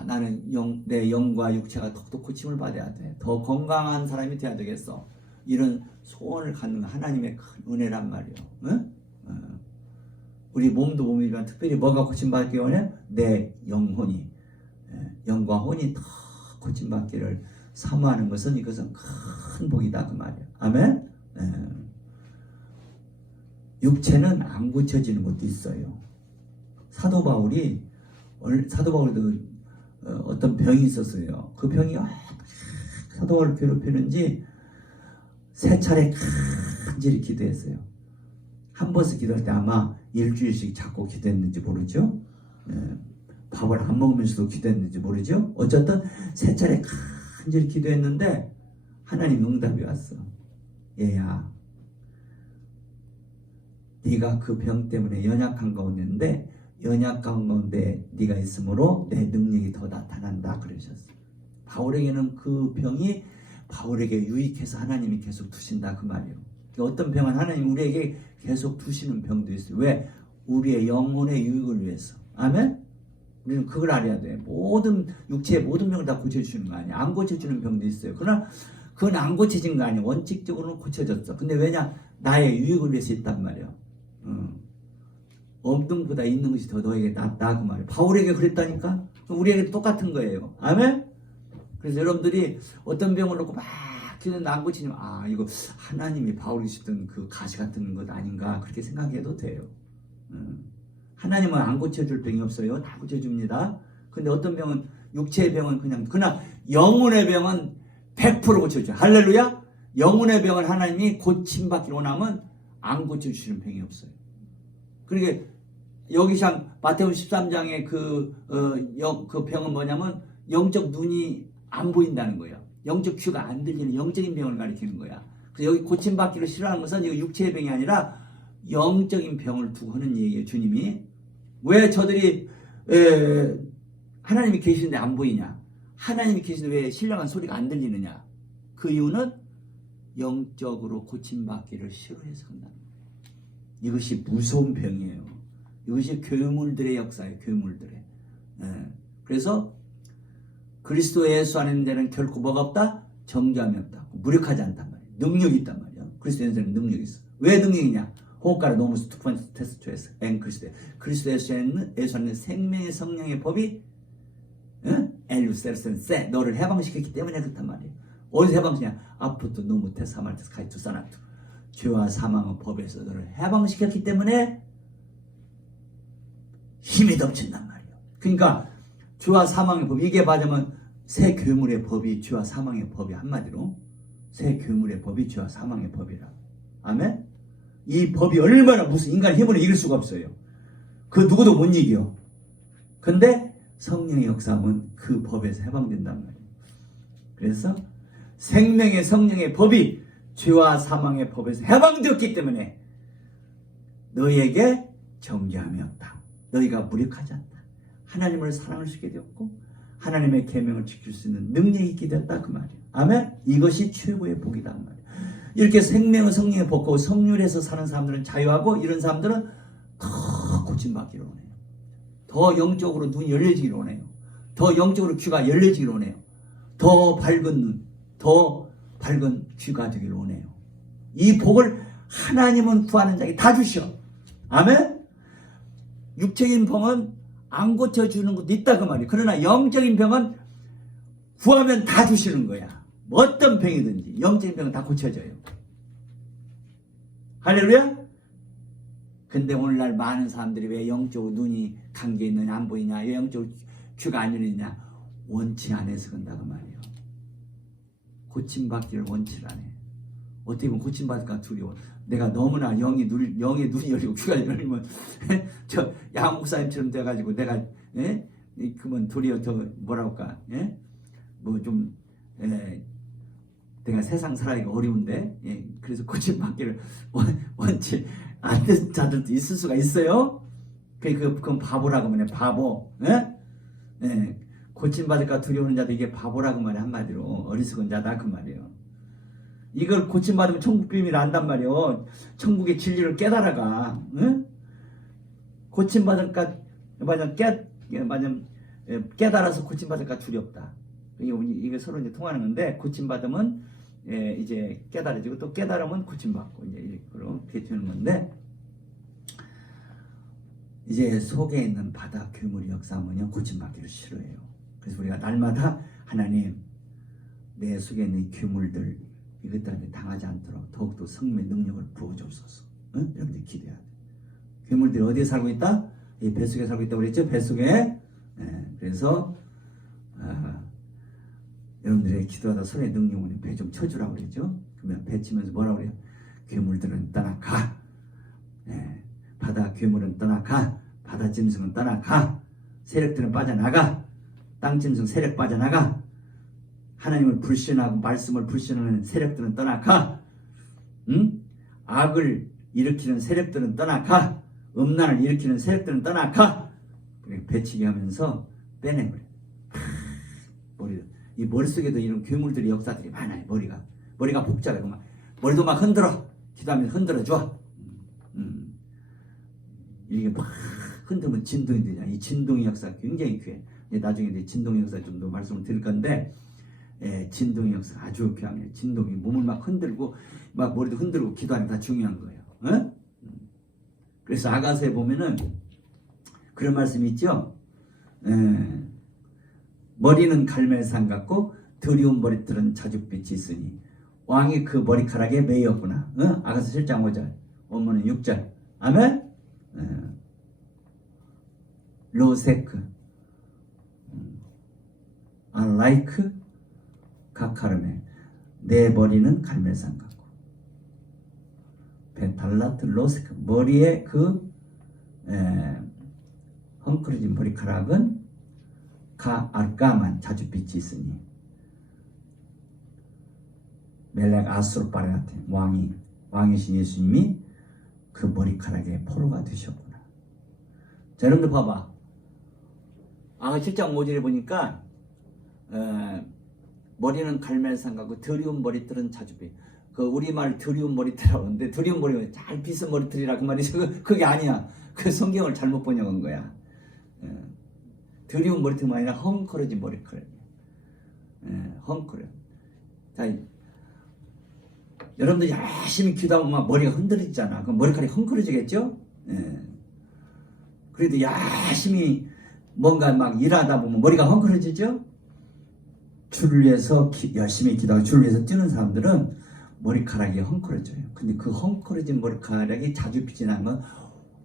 나는 내 영과 육체가 더욱 고침을 받아야 돼. 더 건강한 사람이 돼야 되겠어. 이런 소원을 갖는 하나님의 큰 은혜란 말이에요. 응? 우리 몸도 몸이지만 특별히 뭐가 고침받기 원해? 내 영혼이, 영과 혼이 더 고침받기를 사모하는 것은 이것은 큰 복이다 그 말이에요. 아멘? 육체는 안 고쳐지는 것도 있어요. 사도 바울도 어떤 병이 있었어요. 그 병이 사도 바울을 괴롭히는지 3차례 간절히 기도했어요. 한 번씩 기도할 때 아마 일주일씩 자꾸 기도했는지 모르죠. 밥을 안 먹으면서도 기도했는지 모르죠. 어쨌든 3차례 간절히 기도했는데 하나님 응답이 왔어. 얘야, 네가 그 병 때문에 연약한 가운데인데 연약한 가운데 네가 있으므로 내 능력이 더 나타난다 그러셨어. 바울에게는 그 병이 바울에게 유익해서 하나님이 계속 두신다 그 말이에요. 어떤 병은 하나님 우리에게 계속 두시는 병도 있어요. 왜? 우리의 영혼의 유익을 위해서. 아멘? 우리는 그걸 알아야 돼. 모든 육체의 모든 병을 다 고쳐주시는 거 아니야. 안 고쳐주는 병도 있어요. 그러나 그건 안 고쳐진 거 아니야. 원칙적으로는 고쳐졌어. 근데 왜냐? 나의 유익을 위해서 있단 말이야. 없는 것보다 있는 것이 더 너에게 낫다 그 말이야. 바울에게 그랬다니까. 우리에게 똑같은 거예요. 아멘? 그래서 여러분들이 어떤 병을 놓고 막 기도했는데 안 고치면 이거 하나님이 바울이 쓰던 그 가시 같은 것 아닌가 그렇게 생각해도 돼요. 하나님은 안 고쳐줄 병이 없어요. 다 고쳐줍니다. 근데 어떤 병은 육체의 병은 그냥 영혼의 병은 100% 고쳐줘요. 할렐루야. 영혼의 병을 하나님이 고침받기를 원하면 안 고쳐주시는 병이 없어요. 그러니까 여기 참 마태복음 13장의 그 병은 뭐냐면 영적 눈이 안 보인다는 거예요. 영적 귀가 안 들리는 영적인 병을 가리키는 거야. 그래서 여기 고침받기를 싫어하는 것은 이거 육체의 병이 아니라 영적인 병을 두고 하는 얘기예요. 주님이 왜 저들이 하나님이 계시는데 안 보이냐? 하나님이 계시는데 왜 신령한 소리가 안 들리느냐? 그 이유는 영적으로 고침받기를 싫어해서 한다는 거예요. 이것이 무서운 병이에요. 이것이 괴물들의 역사예요. 괴물들의. 그래서 그리스도 예수 안에 있는 데는 결코 뭐가 없다? 정죄함이 없다. 무력하지 않단 말이에요. 능력이 있단 말이에요. 그리스도 예수에는 능력이 있어. 왜 능력이냐? 호흡가라 노무스 투펀스 테스트에서 그리스도 예수 안에 있는 생명의 성령의 법이 엘루세르센세 너를 해방시켰기 때문에 그렇단 말이에요. 어디서 해방시냐? 아프토 노무테 사말테스 카이투 사나투 죄와 사망의 법에서 너를 해방시켰기 때문에 힘이 덮친단 말이에요. 그러니까 죄와 사망의 법, 이게 말하자면 새 괴물의 법이 죄와 사망의 법이 한마디로 새 괴물의 법이 죄와 사망의 법이라. 아멘? 이 법이 얼마나 무슨 인간의 힘으로 이길 수가 없어요. 그 누구도 못 이겨. 근데 성령의 역사하면 그 법에서 해방된단 말이에요. 그래서 생명의 성령의 법이 죄와 사망의 법에서 해방되었기 때문에 너희에게 정죄함이 없다. 너희가 무력하지 않다. 하나님을 사랑할 수 있게 되었고 하나님의 계명을 지킬 수 있는 능력이 있게 됐다 그 말이에요. 아멘? 이것이 최고의 복이다 그 말이에요. 이렇게 생명의 성령의 복과 성률에서 사는 사람들은 자유하고 이런 사람들은 더 고침받기를 원해요. 더 영적으로 눈이 열려지기를 원해요. 더 영적으로 귀가 열려지기를 원해요. 더 밝은 눈, 더 밝은 귀가 되기를 원해요. 이 복을 하나님은 구하는 자에게 다 주셔. 아멘? 육적인 병은 안 고쳐주는 것도 있다 그 말이에요. 그러나 영적인 병은 구하면 다 주시는 거야. 어떤 병이든지 영적인 병은 다 고쳐져요. 할렐루야? 근데 오늘날 많은 사람들이 왜 영적으로 눈이 감겨있느냐 안 보이냐 왜 영적으로 귀가 안 열리냐 원치 안해서 그런다 그 말이에요. 고침받기를 원치를 안 해. 어떻게 보면 고침받을까 두려워. 내가 너무나 영의 눈이 열리고 귀가 열리면 저 양 목사님처럼 돼가지고 내가 그러면 도리어 더 뭐라고 할까 뭐 좀 내가 세상 살아가기가 어려운데 그래서 고침받기를 원치 않는 자들도 있을 수가 있어요. 그건 바보라고 말해. 바보. 고침받을까 두려우는 자도 이게 바보라고 말해. 한마디로 어리석은 자다 그 말이에요. 이걸 고침받으면 천국 비밀을 안단 말이에요. 천국의 진리를 깨달아가. 고침받을까 깨달아서 고침받을까 두렵다. 이게 서로 이제 통하는 건데 고침받으면 이제 깨달아지고 또 깨달으면 고침받고 이제 그렇게 되는 건데 이제 속에 있는 바다 괴물이 역사하면요 고침받기를 싫어해요. 그래서 우리가 날마다 하나님 내 속에 있는 괴물들 이것들한테 당하지 않도록 더욱더 성령의 능력을 부어주옵소서. 여러분들 기도해야 돼. 괴물들이 어디에 살고 있다? 이 뱃속에 살고 있다고 그랬죠? 뱃속에. 그래서 여러분들이 기도하다 손에 능력을 배 좀 쳐주라고 그랬죠? 그러면 배 치면서 뭐라고 그래요? 괴물들은 떠나가. 바다 괴물은 떠나가. 바다 짐승은 떠나가. 세력들은 빠져나가. 땅 짐승 세력 빠져나가. 하나님을 불신하고 말씀을 불신하는 세력들은 떠나가. 악을 일으키는 세력들은 떠나가. 음란을 일으키는 세력들은 떠나가. 배치기 하면서 빼내버려. 이 머릿속에도 이런 괴물들의 역사들이 많아요. 머리가 복잡해. 머리도 막 흔들어. 기도하면 흔들어줘. 이게 막 흔들면 진동이 되잖아. 이 진동의 역사 굉장히 귀해. 나중에 진동의 역사 좀 더 말씀을 드릴 건데 진동의 역사 아주 귀합니다. 진동이 몸을 막 흔들고 막 머리도 흔들고 기도하는 게 다 중요한 거예요. 그래서 아가서에 보면은 그런 말씀이 있죠. 머리는 갈멜산 같고 드리운 머리털은 자줏빛이 있으니 왕이 그 머리카락에 매였구나. 아가서 7장 5절 원문은 6절. 아멘. 로세크 like 가카르메 내 머리는 갈멜산 같고 베탈라트 로세크 머리에 그 헝클어진 머리카락은 아르까만 자줏빛이 있으니 멜렉 아수르바레한테 왕이신 예수님이 그 머리카락에 포로가 되셨구나. 자, 여러분들 봐봐. 7장 5절에 보니까 머리는 갈멜산 같고 드리운 머리털은 자줏빛. 그 우리말 드리운 머리털이라고 하는데 드리운 머리가 잘 빗은 머리털이라 그 말이지. 그게 아니야. 그 성경을 잘못 번역한 거야. 드리운 머리털이 아니라 헝클어진 머리카락. 헝클어. 자, 여러분들 열심히 기도하면 막 머리가 흔들리잖아. 그럼 머리카락이 헝클어지겠죠? 그래도 열심히 뭔가 막 일하다 보면 머리가 헝클어지죠? 주를 위해서 열심히 기도하고 주를 위해서 뛰는 사람들은 머리카락이 헝클어져요. 근데 그 헝클어진 머리카락이 자줏빛이 나는 건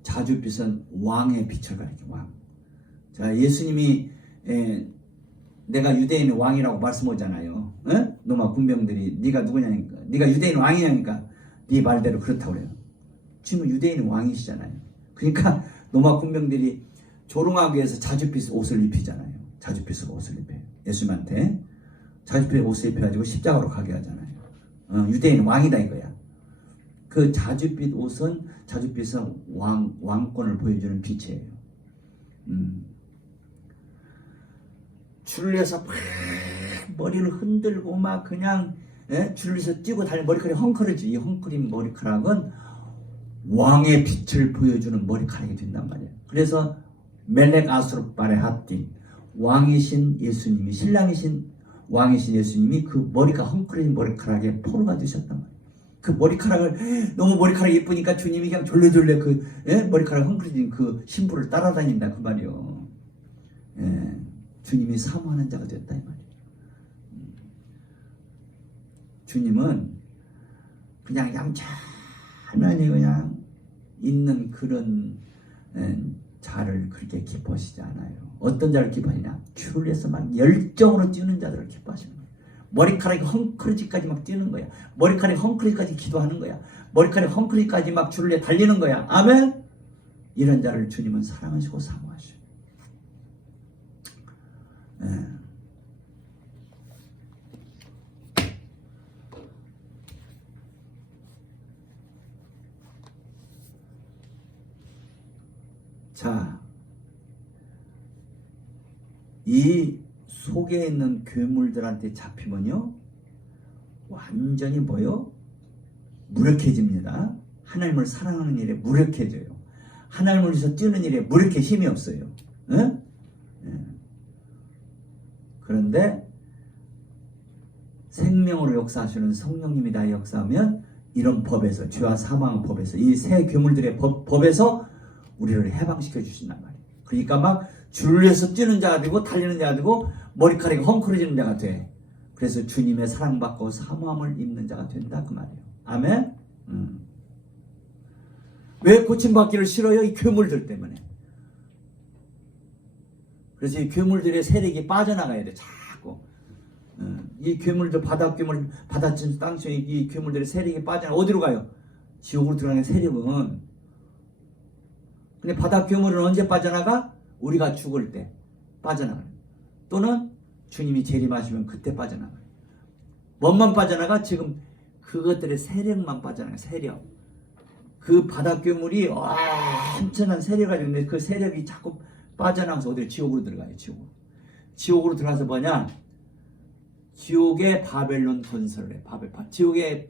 자줏빛은 왕의 빛을 가리켜. 왕. 자, 예수님이 내가 유대인의 왕이라고 말씀하잖아요. 노마 군병들이 네가 누구냐니까, 네가 유대인 왕이냐니까 네 말대로 그렇다고 그래요. 지금 유대인의 왕이시잖아요. 그러니까 노마 군병들이 조롱하기 위해서 자줏빛 옷을 입히잖아요. 자줏빛으로 옷을 입혀요. 예수님한테 자줏빛 옷을 입혀가지고 십자가로 가게 하잖아요. 유대인은 왕이다 이거야. 그 자줏빛 옷은 왕권을 보여주는 빛이에요. 줄을 위해서 막 머리를 흔들고 막 그냥 줄을 위해서 뛰고 달리는 머리카락이 헝클어지. 이 헝클인 머리카락은 왕의 빛을 보여주는 머리카락이 된단 말이에요. 그래서 멜렉 아수르바레 핫딘 왕이신 예수님이 신랑이신 왕이신 예수님이 그 머리가 헝클어진 머리카락에 포로가 되셨단 말이에요. 그 머리카락을 너무 머리카락이 예쁘니까 주님이 그냥 졸래졸래 그 머리카락 헝클어진 그 신부를 따라다닌다 그 말이에요. 주님이 사모하는 자가 됐다 이 말이에요. 주님은 그냥 얌전하니 그냥 있는 그런 자를 그렇게 기뻐하시지 않아요. 어떤 자를 기뻐하느냐? 주를 위해서 막 열정으로 뛰는 자들을 기뻐하시는 거예요. 머리카락이 헝클어지까지 막 뛰는 거야. 머리카락이 헝클어지까지 기도하는 거야. 머리카락이 헝클어지까지 막 주를 위해 달리는 거야. 아멘? 이런 자를 주님은 사랑하시고 사모하셔요. 자, 이 속에 있는 괴물들한테 잡히면요 완전히 뭐요? 무력해집니다. 하나님을 사랑하는 일에 무력해져요. 하나님을 위해서 뛰는 일에 무력해 힘이 없어요. 그런데 생명으로 역사하시는 성령님이 다 역사하면 이런 법에서, 죄와 사망의 법에서, 이 새 괴물들의 법에서 우리를 해방시켜 주신단 말이에요. 그러니까 막 줄을 위해서 뛰는 자가 되고 달리는 자가 되고 머리카락이 헝클어지는 자가 돼. 그래서 주님의 사랑받고 사모함을 입는 자가 된다 그 말이에요. 아멘? 왜 고침받기를 싫어요? 이 괴물들 때문에. 그래서 이 괴물들의 세력이 빠져나가야 돼. 자꾸. 이 괴물들, 바다 괴물, 바다찜, 땅찜, 이 괴물들의 세력이 빠져나가. 어디로 가요? 지옥으로 들어가는 세력은. 근데 바다 괴물은 언제 빠져나가? 우리가 죽을 때 빠져나가요. 또는 주님이 재림하시면 그때 빠져나가요. 뭔만 빠져나가? 지금 그것들의 세력만 빠져나가요. 세력. 그 바다 괴물이 엄청난 세력이 가지고 그 세력이 자꾸 빠져나가서 어디로? 지옥으로 들어가요. 지옥으로 들어가서 뭐냐? 지옥의 바벨론 건설을 해. 지옥에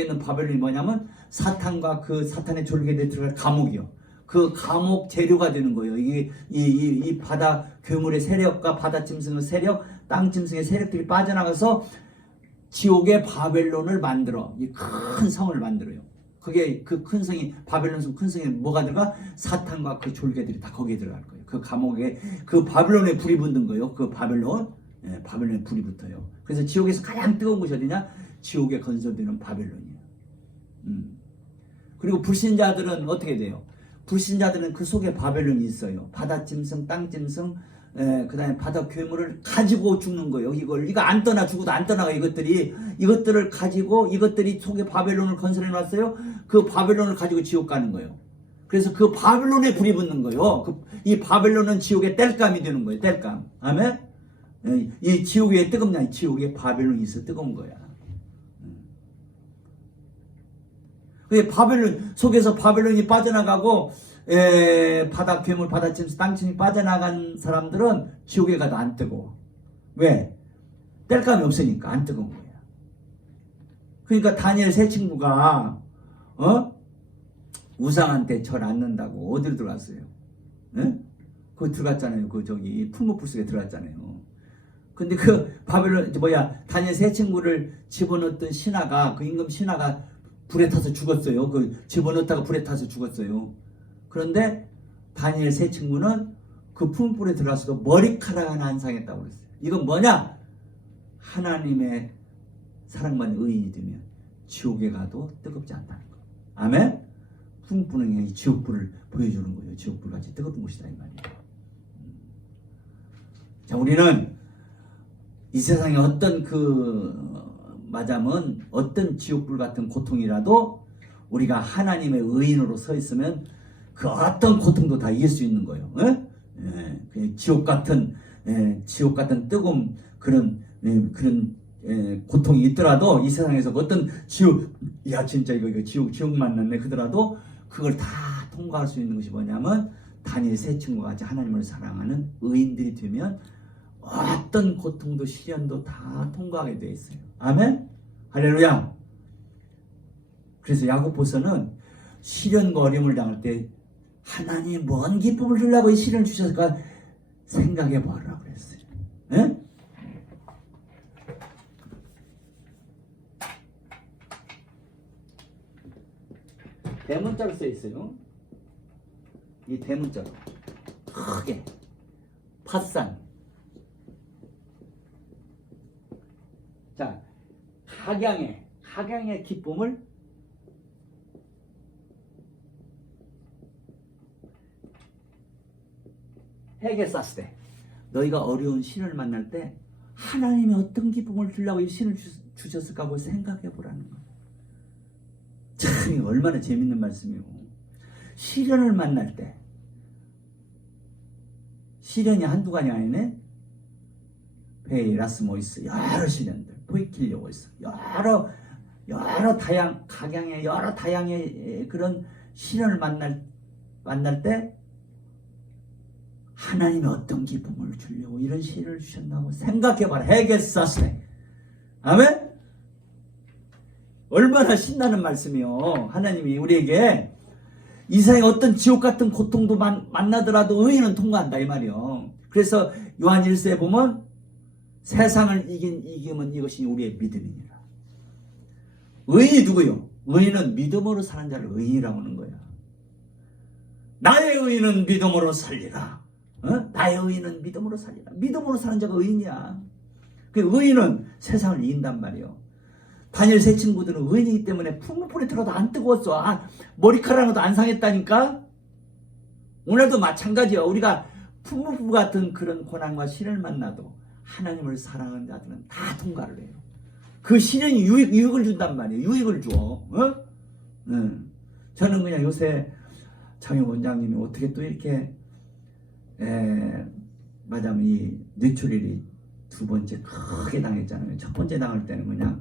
있는 바벨론이 뭐냐면 사탄과 그 사탄의 졸개들이 들어갈 감옥이요. 그 감옥 재료가 되는 거예요. 이 바다 괴물의 세력과 바다 짐승의 세력, 땅 짐승의 세력들이 빠져나가서 지옥의 바벨론을 만들어. 이 큰 성을 만들어요. 그게 그 큰 성이, 바벨론 성 큰 성에 뭐가 들어가? 사탄과 그 졸개들이 다 거기에 들어갈 거예요. 그 감옥에, 그 바벨론에 불이 붙는 거예요. 그 바벨론. 바벨론에 불이 붙어요. 그래서 지옥에서 가장 뜨거운 곳이 어디냐? 지옥에 건설되는 바벨론이에요. 그리고 불신자들은 어떻게 돼요? 불신자들은 그 속에 바벨론이 있어요. 바다짐승, 땅짐승, 그 다음에 바다 괴물을 가지고 죽는 거예요. 이거 안 떠나, 죽어도 안 떠나가. 이것들을 가지고, 이것들이 속에 바벨론을 건설해 놨어요. 그 바벨론을 가지고 지옥 가는 거예요. 그래서 그 바벨론에 불이 붙는 거예요. 이 바벨론은 지옥의 땔감이 되는 거예요. 땔감. 아멘? 이 지옥 왜 뜨겁냐? 지옥에 바벨론이 있어 뜨거운 거야. 바벨론 속에서 바벨론이 빠져나가고 바다 괴물, 바다짐승, 땅짐승이 빠져나간 사람들은 지옥에 가도 안 뜨거워. 왜? 땔감이 없으니까 안 뜨거운 거야. 그러니까 다니엘 세 친구가 우상한테 절 않는다고 어디로 들어갔어요? 그거 들어갔잖아요. 풀무불 속에 들어갔잖아요. 근데 다니엘 세 친구를 집어넣었던 신하가, 그 임금 신하가 불에 타서 죽었어요. 집어넣다가 불에 타서 죽었어요. 그런데 다니엘 세 친구는 그 풀무불에 들어가서도 머리카락 하나 안 상했다고 그랬어요. 이건 뭐냐? 하나님의 사랑받는 의인이 되면 지옥에 가도 뜨겁지 않다는 거. 아멘? 풀무불은 이 지옥불을 보여주는 거예요. 지옥불같이 뜨거운 곳이다 이 말이에요. 자, 우리는 이 세상에 어떤 어떤 지옥불 같은 고통이라도 우리가 하나님의 의인으로 서 있으면 그 어떤 고통도 다 이길 수 있는 거예요. 지옥 같은 뜨거운 그런 고통이 있더라도 이 세상에서 어떤 진짜 이거 지옥 만났네 그러더라도 그걸 다 통과할 수 있는 것이 뭐냐면 다니엘 세 친구와 같이 하나님을 사랑하는 의인들이 되면 어떤 고통도 시련도 다 통과하게 되어 있어요. 아멘? 할렐루야. 그래서 야고보서는 시련과 어려움을 당할 때 하나님 뭔 기쁨을 주려고 이 시련을 주셨을까 생각해 보라고 그랬어요. 네? 대문자로 써 있어요. 이 대문자로 크게 팥산. 자, 각양의 기쁨을 해게 쌌을 때, 너희가 어려운 신을 만날 때 하나님이 어떤 기쁨을 주려고 이 신을 주셨을까 하고 생각해 보라는 거예요. 참 얼마나 재밌는 말씀이에요. 시련을 만날 때, 시련이 한두 가지 아니네. 페이라스모이스, 여러 시련들, 포이킬리오이스, 여러 각양의 여러 다양의 그런 시련을 만날 때 하나님이 어떤 기쁨을 주려고 이런 시련을 주셨나고 생각해봐라. 헤게사스네. 아멘? 얼마나 신나는 말씀이요. 하나님이 우리에게 이 세상에 어떤 지옥 같은 고통도 만나더라도 의인은 통과한다 이 말이요. 그래서 요한 1서에 보면 세상을 이기면 이것이 우리의 믿음이니라. 의인이 누구요? 의인은 믿음으로 사는 자를 의인이라고 하는 거야. 나의 의인은 믿음으로 살리라. 나의 의인은 믿음으로 살리라. 믿음으로 사는 자가 의인이야. 그 의인은 세상을 이긴단 말이요. 다니엘 세 친구들은 의인이기 때문에 풀무불에 들어도 안 뜨거웠어. 머리카락도 안 상했다니까. 오늘도 마찬가지야. 우리가 풀무불 같은 그런 고난과 시련을 만나도 하나님을 사랑하는 자들은 다 통과를 해요. 그 시련이 유익을 준단 말이에요. 유익을 줘. 저는 그냥 요새 장영 원장님이 어떻게 또 이렇게 맞아면 이 뇌출혈이 두 번째 크게 당했잖아요. 첫 번째 당할 때는 그냥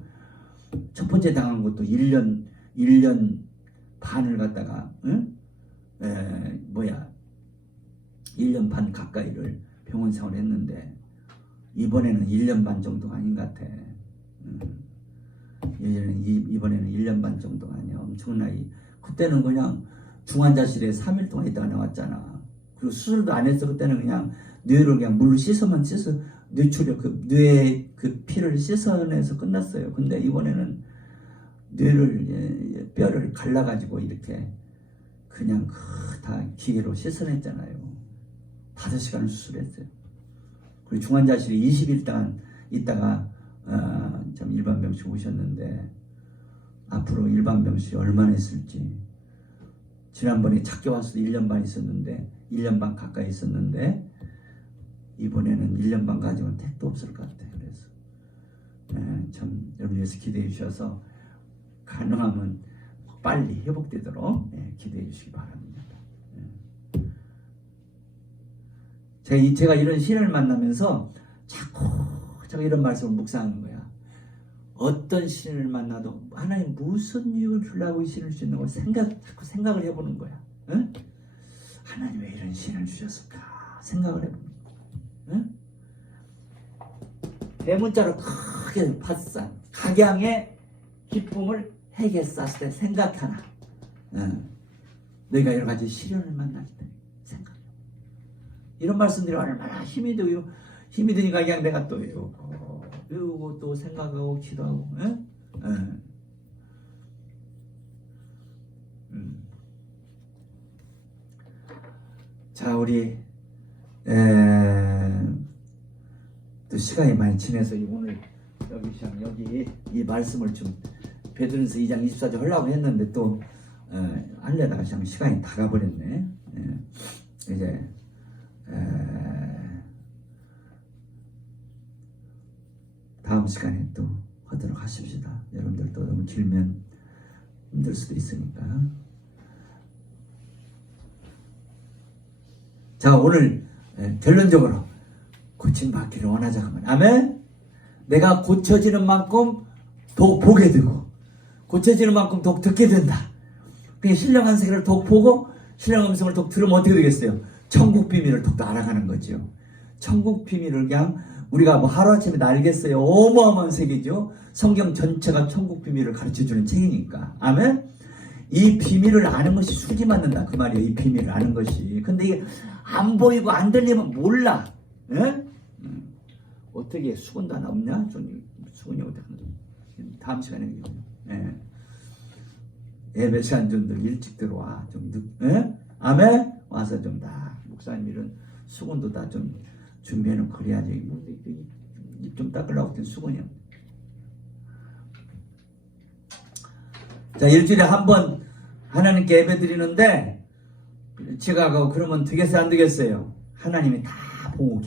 첫 번째 당한 것도 1년 반을 갖다가 1년 반 가까이를 병원 생활을 했는데 이번에는 1년 반 정도가 아닌 것 같아. 이번에는 1년 반 정도가 아니야. 엄청나게. 그때는 그냥 중환자실에 3일 동안 있다가 나왔잖아. 그리고 수술도 안 했어. 그때는 그냥 뇌를 그냥 물로 씻어 뇌출혈 뇌의 그 피를 씻어내서 끝났어요. 근데 이번에는 뇌를 뼈를 갈라가지고 이렇게 그냥 다 기계로 씻어냈잖아요. 5시간을 수술했어요. 그리고 중환자실에 20일 동안 있다가 참 일반 병실 오셨는데 앞으로 일반 병실이 얼마나 있을지. 지난번에 찾기 와서도 1년 반 있었는데 1년 반 가까이 있었는데 이번에는 1년 반 가지고는 택도 없을 것 같아요. 그래서 참 여러분께서 기대해 주셔서 가능하면 빨리 회복되도록 기대해 주시기 바랍니다. 제가 이런 신을 만나면서 자꾸 이런 말씀을 묵상하는 거야. 어떤 신을 만나도 하나님 무슨 유익을 주려고 이 신을 주는 걸 자꾸 생각을 해보는 거야. 응? 하나님 왜 이런 신을 주셨을까 생각을 해보는 거야. 응? 대문자로 크게 팥산 각양의 기쁨을 핵에 쌌을 때 생각하나. 너희가 여러 가지 시련을 만날 때 생각. 이런 말씀들이 얼마나 힘이 드니까 그냥 내가 또 외우고 또 생각하고 기도하고. 자, 우리 또 시간이 많이 지나서 오늘 여기 이 말씀을 좀 베드로전서 2장 24절 하려고 했는데 또 하려다가 참 시간이 다 가버렸네. 이제 다음 시간에 또 하도록 하십시다. 여러분들도 너무 길면 힘들 수도 있으니까. 자, 오늘 결론적으로 고침받기를 원하자 하면 아멘. 내가 고쳐지는 만큼 더욱 보게 되고 고쳐지는 만큼 더욱 듣게 된다. 그러니까 신령한 세계를 더욱 보고 신령한 음성을 더욱 들으면 어떻게 되겠어요? 천국 비밀을 더욱 알아가는 거죠. 천국 비밀을 그냥 우리가 뭐 하루아침에 알겠어요. 어마어마한 세계죠. 성경 전체가 천국 비밀을 가르쳐주는 책이니까. 아멘. 이 비밀을 아는 것이 수지 맞는다 그 말이에요. 이 비밀을 아는 것이. 근데 이게 안 보이고 안 들리면 몰라. 예? 어떻게 수건도 하나 없냐? 좀 수건이 어떻게 다음 시간에 얘기해요. 예배 시간 좀들 일찍 들어와. 좀 늦. 아멘. 와서 좀 다 목사님 이런 수건도 다 좀 준비해놓고 그래야지. 입 좀 닦으려고 했더니 수건이야. 자, 일주일에 한 번 하나님께 예배 드리는데 지각하고 그러면 되겠어요 안 되겠어요? 하나님이 다 보고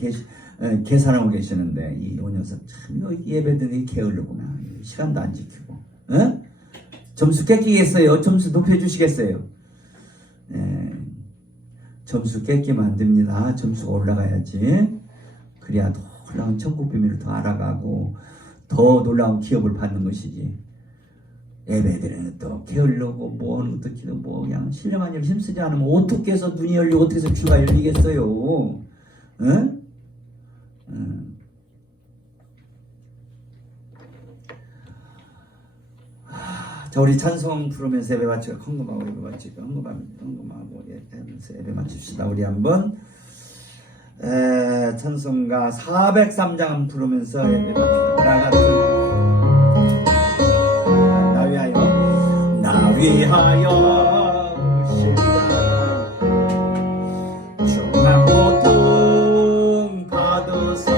계산하고 계시는데 이 녀석 참 예배 드리기 게을르구나. 시간도 안 지키고. 점수 깎이겠어요? 점수 높여주시겠어요? 점수 깎이면 안 됩니다. 점수가 올라가야지. 그래야 더 놀라운 천국 비밀을 더 알아가고 더 놀라운 기업을 받는 것이지. 예배드리는 또 게을르고 뭐 하는 것도 기도 뭐 그냥 신령한 일 힘쓰지 않으면 어떻게 해서 눈이 열리고 어떻게 해서 귀가 열리겠어요. 응? 자, 우리 찬송 부르면서 예배 마치고 헌금하고 예배 마치고 헌금하고 예배 마칩시다. 우리 한번 찬송가 403장 부르면서 예배 마칩시다. 나 위하여 십자가 중한 고통 받으사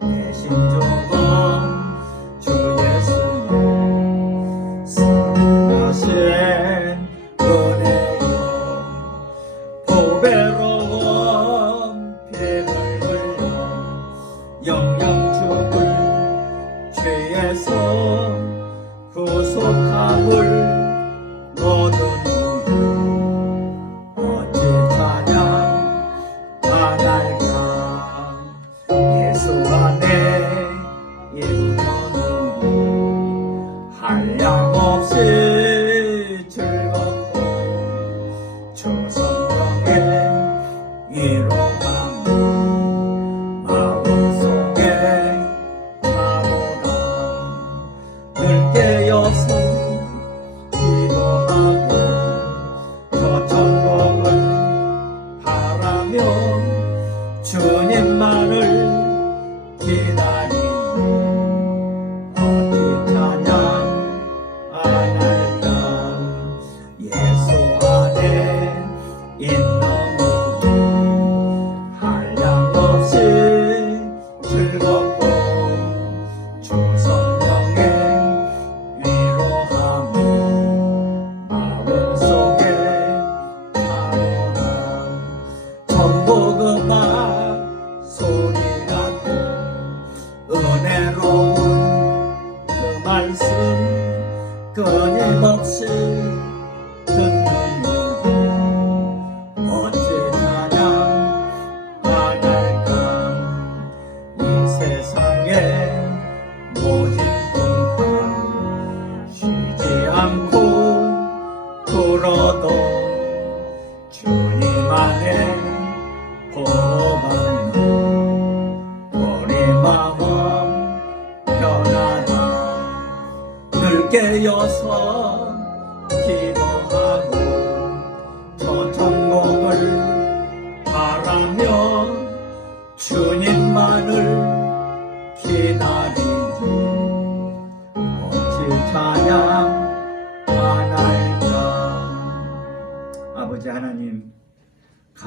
대신 죽은 주 예수님 승하신 은혜여 보배로운 피를 흘려 영영 죽을 죄에서 구속함을 얻은 우리 어찌 찬양 안 할까. 예수 안에 있는 우리 한량없이 즐겁고 주 성령의 위로함이 마음속에 파도가 늘 깨어서 기도하고 저 천국을 바라며 주님만을 기다리니 어디 찬양 안 할까. 예수 안에 있는 우리 한량없이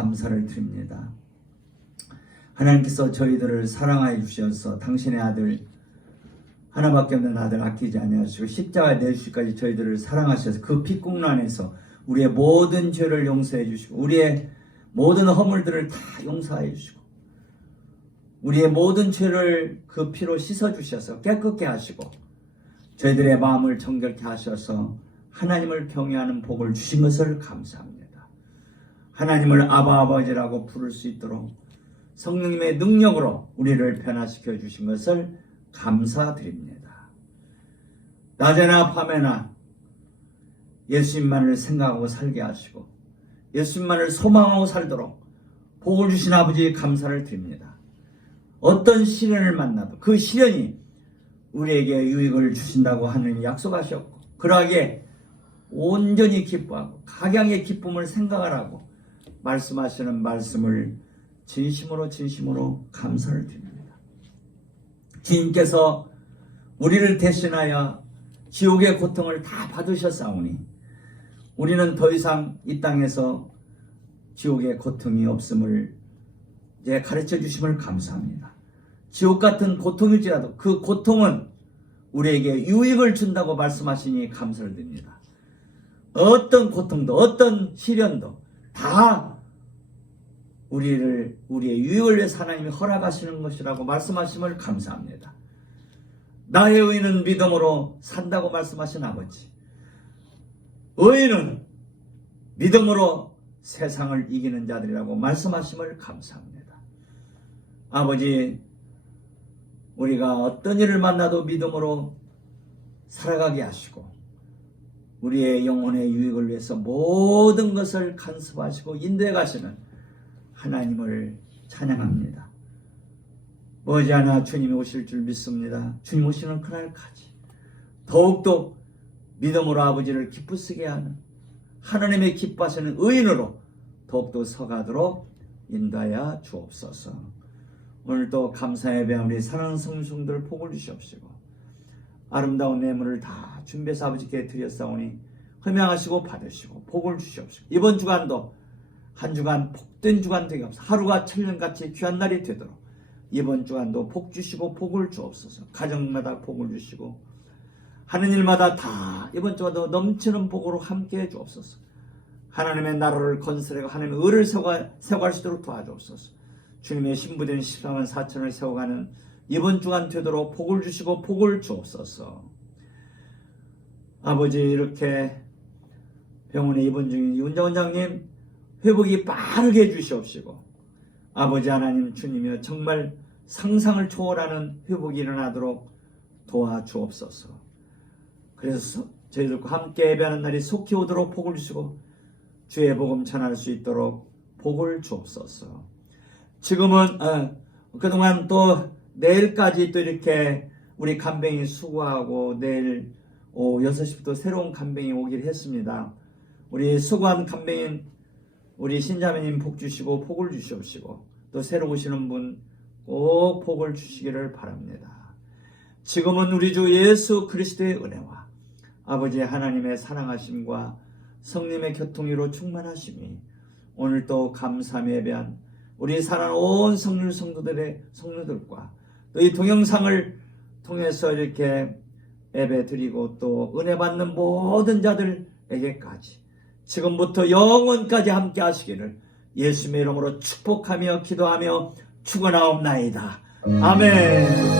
감사를 드립니다. 하나님께서 저희들을 사랑하여 주셔서 당신의 아들, 하나밖에 없는 아들 아끼지 아니하시고 십자가에 내주시기까지 저희들을 사랑하셔서 그 피국란에서 우리의 모든 죄를 용서해 주시고 우리의 모든 허물들을 다 용서해 주시고 우리의 모든 죄를 그 피로 씻어 주셔서 깨끗게 하시고 저희들의 마음을 정결케 하셔서 하나님을 경외하는 복을 주신 것을 감사합니다. 하나님을 아버지라고 부를 수 있도록 성령님의 능력으로 우리를 변화시켜 주신 것을 감사드립니다. 낮에나 밤에나 예수님만을 생각하고 살게 하시고 예수님만을 소망하고 살도록 복을 주신 아버지 감사를 드립니다. 어떤 시련을 만나도 그 시련이 우리에게 유익을 주신다고 하느님 약속하셨고 그러하게 온전히 기뻐하고 각양의 기쁨을 생각하라고 말씀하시는 말씀을 진심으로 감사를 드립니다. 주님께서 우리를 대신하여 지옥의 고통을 다 받으셨사오니 우리는 더 이상 이 땅에서 지옥의 고통이 없음을 이제 가르쳐 주심을 감사합니다. 지옥 같은 고통일지라도 그 고통은 우리에게 유익을 준다고 말씀하시니 감사를 드립니다. 어떤 고통도 어떤 시련도 다 우리의 유익을 위해서 하나님이 허락하시는 것이라고 말씀하심을 감사합니다. 나의 의인은 믿음으로 산다고 말씀하신 아버지, 의인은 믿음으로 세상을 이기는 자들이라고 말씀하심을 감사합니다. 아버지, 우리가 어떤 일을 만나도 믿음으로 살아가게 하시고 우리의 영혼의 유익을 위해서 모든 것을 간섭하시고 인도해 가시는 하나님을 찬양합니다. 머지않아 주님이 오실 줄 믿습니다. 주님 오시는 그날까지 더욱더 믿음으로 아버지를 기쁘시게 하는 하나님의 기뻐하시는 의인으로 더욱더 서가도록 인도하여 주옵소서. 오늘도 감사 예배한 우리 사랑하는 성도들 복을 주시옵시고 아름다운 뇌물을 다 준비해서 아버지께 드렸사오니 흠양하시고 받으시고 복을 주시옵시고 이번 주간도 한 주간 복된 주간 되게 없어 하루가 천년같이 귀한 날이 되도록 이번 주간도 복 주시고 복을 주옵소서. 가정마다 복을 주시고 하는 일마다 다 이번 주간도 넘치는 복으로 함께해 주옵소서. 하나님의 나라를 건설하고 하나님의 의를 세워갈 수 있도록 도와주옵소서. 주님의 신부된 14만 4천을 세워가는 이번 주간 되도록 복을 주시고 복을 주옵소서. 아버지, 이렇게 병원에 입원 중인 이훈자 원장님 회복이 빠르게 해주시옵시고 아버지 하나님 주님이여 정말 상상을 초월하는 회복이 일어나도록 도와주옵소서. 그래서 저희들과 함께 예배하는 날이 속히 오도록 복을 주시고 주의 복음 전할 수 있도록 복을 주옵소서. 지금은 그동안 또 내일까지 또 이렇게 우리 간병이 수고하고 내일 오후 6시부터 새로운 간병이 오기를 했습니다. 우리 수고한 간병인 우리 신자매님 복 주시고 복을 주시옵시고 또 새로 오시는 분 꼭 복을 주시기를 바랍니다. 지금은 우리 주 예수 그리스도의 은혜와 아버지 하나님의 사랑하심과 성령의 교통으로 충만하심이 오늘도 감사함에 예배한 우리 사랑하는 온 성도들과 또 이 동영상을 통해서 이렇게 예배 드리고 또 은혜 받는 모든 자들에게까지 지금부터 영원까지 함께 하시기를 예수님의 이름으로 축복하며 기도하며 축원하옵나이다. 아멘.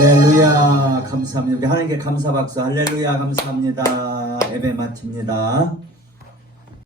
할렐루야 감사합니다. 우리 하나님께 감사 박수. 할렐루야 감사합니다. 예배 마칩니다.